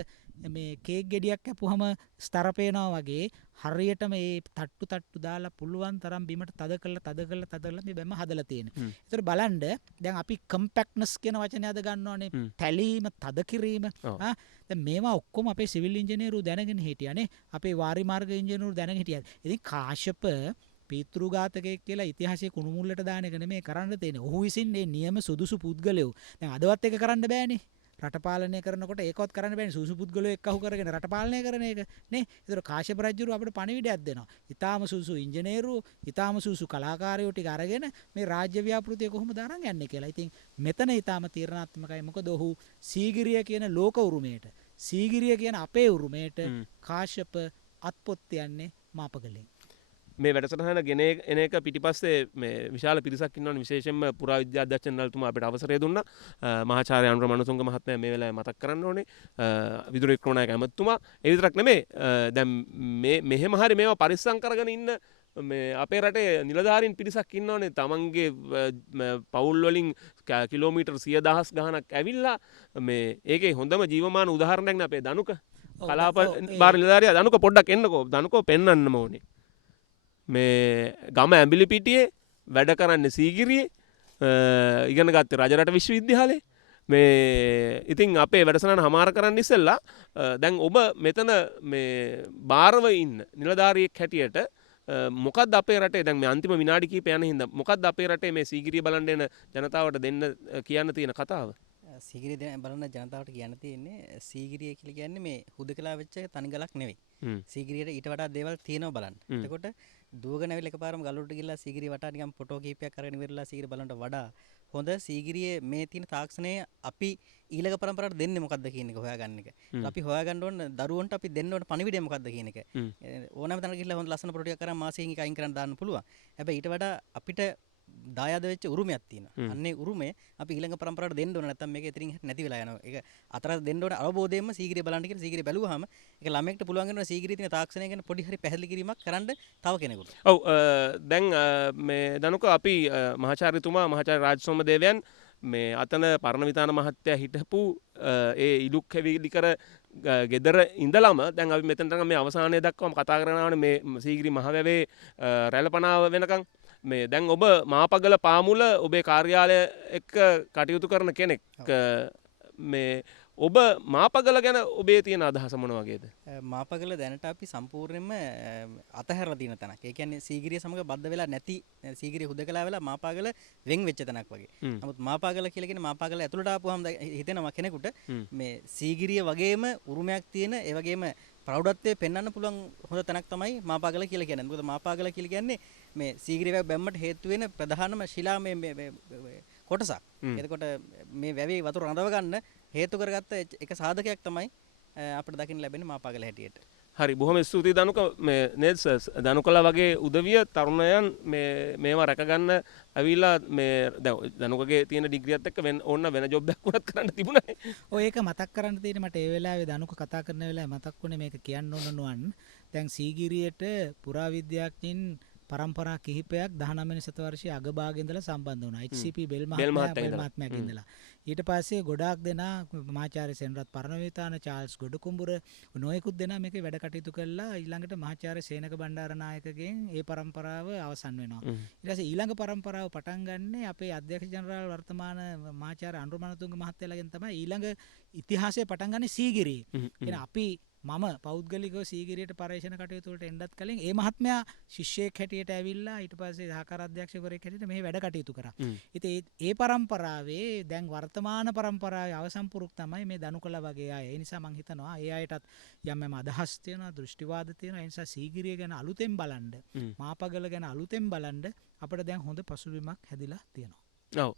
මේ කේක් ගෙඩියක් කැපුවම ස්තර පේනවා වගේ හරියටම මේ තට්ටු දාලා පුළුවන් තරම් බිමට තද කරලා මේ බැම්ම හදලා තියෙනවා. ඒතර බලන්න දැන් අපි කම්පැක්ට්නස් කියන වචනේ අද ගන්නවානේ. තැලීම, තද කිරීම. දැන් මේවා ඔක්කොම අපේ සිවිල් ඉංජිනේරු දැනගෙන හිටියානේ. අපේ වාරි මාර්ග ඉංජිනේරු දැනගෙන හිටියා. ඉතින් කාශ්‍යප පීතෘඝාතකයෙක් කියලා ඉතිහාසයේ කුණු මුල්ලට දාන එක නෙමෙයි කරන්න තියෙන්නේ. ඔහු විසින් මේ නියම සුදුසු පුද්ගලයෝ. දැන් අදවත් එක කරන්න බෑනේ. රට පාලනය කරනකොට ඒකවත් කරන්න බෑනේ. සුදුසු පුද්ගලයෝ එක්කහු කරගෙන රට පාලනය කරන එක නේ. ඒතර කාශ්‍යප රජුරු අපිට පණිවිඩයක් දෙනවා. ඊටාම සුදුසු ඉංජිනේරු, ඊටාම සුදුසු කලාකාරයෝ ටික අරගෙන මේ රාජ්‍ය ව්‍යාපෘතිය කොහොමද අරන් යන්නේ කියලා. ඉතින් මෙතන ඊටාම තීරණාත්මකයි. මොකද ඔහු සීගිරිය කියන ලෝක උරුමයට, සීගිරිය කියන අපේ උරුමයට කාශ්‍යප අත්පොත් යන්නේ මාපගලෙන්. මේ වැඩසටහන ගෙන එන එක පිටිපස්සේ මේ විශාල පිරිසක් ඉන්නවනේ. විශේෂයෙන්ම පුරාවිද්‍යා අධ්‍යක්ෂ ජනරල්තුමා අපිට අවසරය දුන්නා. මහාචාර්ය අනුර මනතුංග මහත්මයා මේ වෙලාවේ මතක් කරන්න ඕනේ. විදුර වික්‍රමනායක ඇමතුමා. ඒ විතරක් නෙමෙයි. දැන් මෙහෙම හරි මේවා පරිස්සම් කරගෙන ඉන්න මේ අපේ රටේ නිලධාරීන් පිරිසක් ඉන්නවනේ. තමන්ගේ පවුල් වලින් කිලෝමීටර් 100,000 ගණනක් ඇවිල්ලා මේ ඒකේ හොඳම ජීවමාන උදාහරණයක් නේ අපේ දනුක. කලාප බාර නිලධාරියා දනුක පොඩ්ඩක් එන්නකෝ. දනුකෝ පෙන්වන්නම ඕනේ. මේ ගම ඇඹිලිපිටියේ වැඩ කරන්නේ සීගිරියේ ඉගෙන ගත්තේ රජරට විශ්වවිද්‍යාලේ. මේ ඉතින් අපේ වැඩසටහන හමාර කරන්න ඉස්සෙල්ලා දැන් ඔබ මෙතන මේ බාරව ඉන්න නිලධාරියෙක් හැටියට මොකක්ද අපේ රටේ දැන් මේ අන්තිම විනාඩි කිහිප යන හින්දා මොකක්ද අපේ රටේ මේ සීගිරිය බලන්න එන ජනතාවට දෙන්න කියන්න තියෙන කතාව? සීගිරිය බලන ජනතාවට කියන්න තියෙන්නේ සීගිරිය කියලා කියන්නේ මේ හුදකලා වෙච්ච තනිගලක් නෙවෙයි. සීගිරියට ඊට වඩා දේවල් තියෙනවා බලන්න. එතකොට දුවගෙන ඇවිල්ලා එකපාරම ගලුවට ගිහලා සීගිරිය වටා නිකන් ෆොටෝ කීපයක් අරගෙන ඉවරලා සීගිරිය බලනට වඩා හොඳ සීගිරියේ මේ තියෙන තාක්ෂණය අපි ඊළඟ පරම්පරාවට දෙන්නේ මොකද්ද කියන එක හොයාගන්න එක. අපි හොයාගන්න ඕන දරුවන්ට අපි දෙන්න ඕන පණිවිඩය මොකද්ද කියන එක. ඕනෑම තැනක ගිහලා හොඳ ලස්සන ෆොටෝ ටිකක් අරන් මාසෙකින් එක අයින් කරන්න දාන්න පුළුවන්. හැබැයි ඊට වඩා අපිට දායාද වෙච්ච උරුමයක් තියෙනවා. අන්නේ උරුමය අපි ඊළඟ පරම්පරාවට දෙන්න ඕන නැත්නම් මේක ඉතින් නැති වෙලා යනවා. ඒක අතර දෙන්න ඕන අවබෝධයෙන්ම සීගිරිය බලන්න කියන සීගිරිය බැලුවාම ඒක ළමයෙක්ට පුළුවන් වෙනවා සීගිරියේ තියෙන තාක්ෂණය ගැන පොඩි හරි පැහැදිලි කිරීමක් කරන්න තව කෙනෙකුට. ඔව් දැන් මේ දනුක අපි මහාචාර්යතුමා මහාචාර්ය රාජසෝම දේවයන් මේ අතන පරණවිතාන මහත්තයා හිටපු ඒ ඉලුක් හැවිලි කර ගෙදර ඉඳලම දැන් අපි මෙතනට මේ අවසානයේ දක්වාම කතා කරනවානේ මේ සීගිරි මහවැවේ රැළපනාව වෙනකන් මේ දැන් ඔබ මාපගල පාමුල ඔබේ කාර්යාලය එක්ක කටයුතු කරන කෙනෙක් මේ ඔබ මාපගල ගැන ඔබේ තියෙන අදහස මොන වගේද? මාපගල දැනට අපි සම්පූර්ණයෙන්ම අතහැරලා තියෙන තැනක්. ඒ කියන්නේ සීගිරිය සමග බද්ධ වෙලා නැති සීගිරිය හුදකලා වෙලා මාපාගල වෙන් වෙච්ච තැනක් වගේ. නමුත් මාපාගල කියලා කියන්නේ මාපාගල ඇතුළට ආපුවාම හිතෙනවා කෙනෙකුට මේ සීගිරිය වගේම උරුමයක් තියෙන ඒ වගේම ප්‍රෞಢත්වයේ පෙන්වන්න පුළුවන් හොඳ තැනක් තමයි මාපාගල කියලා කියන්නේ. මොකද මාපාගල කියලා කියන්නේ මේ සීගිරිය බැම්මට හේතු වෙන ප්‍රධානම ශිලා මේ කොටසක්. එතකොට මේ වැවේ වතුර රඳව ගන්න හේතු කරගත්ත එක සාධකයක් තමයි අපිට දකින්න ලැබෙන්නේ මාපාගල හැටියට. හරි බොහොම ස්තුතියි දනුක මේ නේද දනුකලා වගේ උදවිය තරුණයන් මේවා රැකගන්න ඇවිල්ලා මේ දනුකගේ තියෙන ඩිග්‍රියත් එක්ක ඕන්න වෙන ජොබ් එකක් වුණත් කරන්න තිබුණා. ඔය ඒක මතක් කරන්න තියෙන මට ඒ වෙලාවේ දනුක කතා කරන වෙලාවේ මතක් වුණේ මේක කියන්න ඕන නුවන්. දැන් සීගිරියට පුරාවිද්‍යාඥයින් පරම්පරා කිහිපයක් 19 වෙනි සතවර්ෂයේ අගභාගයේ ඉඳලා සම්බන්ධ වුණා. HCP බෙල් මහත්මයාගෙන් ඉඳලා. ඊට පස්සේ ගොඩාක් දෙනා මහාචාර්ය සෙන්රත් පරණවිතාන චාල්ස් ගොඩකුඹුර නොයෙකුත් දෙනා මේකේ වැඩ කටයුතු කළා. ඊළඟට මහාචාර්ය සේනක බණ්ඩාරනායකගෙන් ඒ පරම්පරාව අවසන් වෙනවා. ඊට පස්සේ ඊළඟ පරම්පරාව පටන් ගන්නේ අපේ අධ්‍යක්ෂ ජනරාල් වර්තමාන මහාචාර්ය අනුර මනතුංග මහත්තයාලගෙන් තමයි ඊළඟ ඉතිහාසය පටන් ගන්නේ සීගිරියේ. එහෙනම් අපි මම පෞද්ගලිකව සීගිරියට පර්යේෂණ කටයුතු වලට එන්නත් කලින් ඒ මහත්මයා ශිෂ්‍යයෙක් හැටියට ඇවිල්ලා ඊට පස්සේ සහකාර අධ්‍යක්ෂකවරයෙක් හැටියට මෙහි වැඩ කටයුතු කරා. ඉතින් ඒ පරම්පරාවේ දැන් වර්තමාන පරම්පරාවේ අවසන් පුරුක් තමයි මේ දනුකලා වගේ අය. ඒ නිසා මම හිතනවා ඒ අයටත් යම් අදහස් තියෙනවා, දෘෂ්ටිවාද තියෙනවා. ඒ නිසා සීගිරිය ගැන අලුතෙන් බලන්න, මාපගල ගැන අලුතෙන් බලන්න අපිට දැන් හොඳ පසුබිමක් හැදිලා තියෙනවා. ඔව්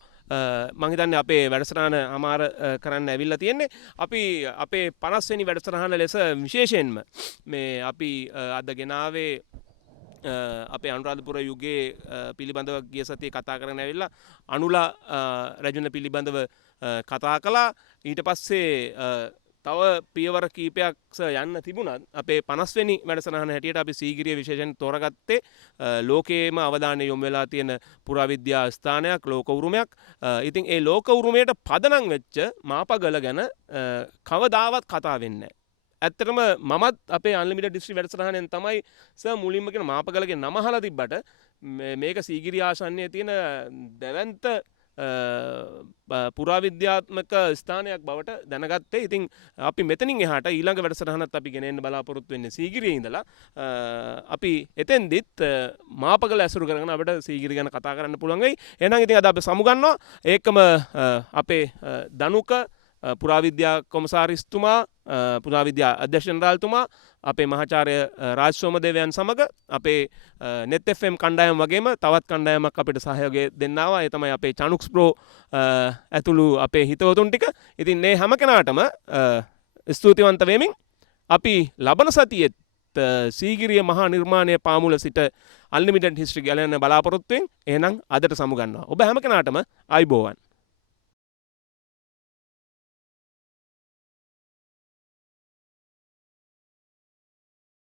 මම හිතන්නේ අපේ වැඩසටහන අමාර කරන්න ඇවිල්ලා තියෙන්නේ අපි අපේ 50 වෙනි වැඩසටහන ලෙස විශේෂයෙන්ම මේ අපි අද ගෙනාවේ අපේ අනුරාධපුර යුගයේ පිළිබඳව ගිය සතියේ කතා කරන්න ඇවිල්ලා අනුලා රජුන පිළිබඳව කතා කළා. ඊට පස්සේ තව පියවර කීපයක් යන්න තිබුණත් අපේ 50 වෙනි වැඩසටහන හැටියට අපි සීගිරිය විශේෂයෙන් තෝරගත්තේ ලෝකයේම අවධානය යොමු වෙලා තියෙන පුරාවිද්‍යා ස්ථානයක්, ලෝක උරුමයක්. ඉතින් ඒ ලෝක උරුමයට පදනම් වෙච්ච මාපගල ගැන කවදාවත් කතා වෙන්නේ නැහැ. ඇත්තටම මමත් අපේ අන්ලිමිටඩ් හිස්ටරි වැඩසටහනෙන් තමයි මුලින්ම කියන මාපගලගේ නම අහලා තිබ්බට මේක සීගිරිය ආසන්නයේ තියෙන දැවැන්ත පුරාවිද්‍යාත්මක ස්ථානයක් බවට දැනගත්තේ. ඉතින් අපි මෙතනින් එහාට ඊළඟ වැඩසටහනත් අපි ගෙනෙන්න බලාපොරොත්තු වෙන්නේ සීගිරියේ ඉඳලා. අපි එතෙන්දිත් මාපගල ඇසුරු කරගෙන අපිට සීගිරිය ගැන කතා කරන්න පුළුවන් වෙයි. එහෙනම් ඉතින් අද අපි සමුගන්නවා. ඒකම අපේ දනුක පුරාවිද්‍යා කොමසාරිස්තුමා, පුරාවිද්‍යා අධ්‍යක්ෂ ජනරාල්තුමා, අපේ මහාචාර්ය රාජසෝම දේවයන් සමග අපේ net fm කණ්ඩායම වගේම තවත් කණ්ඩායමක් අපිට සහයෝගය දෙන්නවා. ඒ තමයි අපේ චනුක්ස් ප්‍රෝ ඇතුළු අපේ හිතවතුන් ටික. ඉතින් මේ හැම කෙනාටම ස්තුතිවන්ත වෙමින් අපි ලබන සතියේත් සීගිරිය මහා නිර්මාණය පාමුල සිට අන්ලිමිටඩ් හිස්ටරි ගැලවෙන්න බලාපොරොත්තු වෙමින් එහෙනම් අදට සමුගන්නවා. ඔබ හැම කෙනාටම ආයුබෝවන්.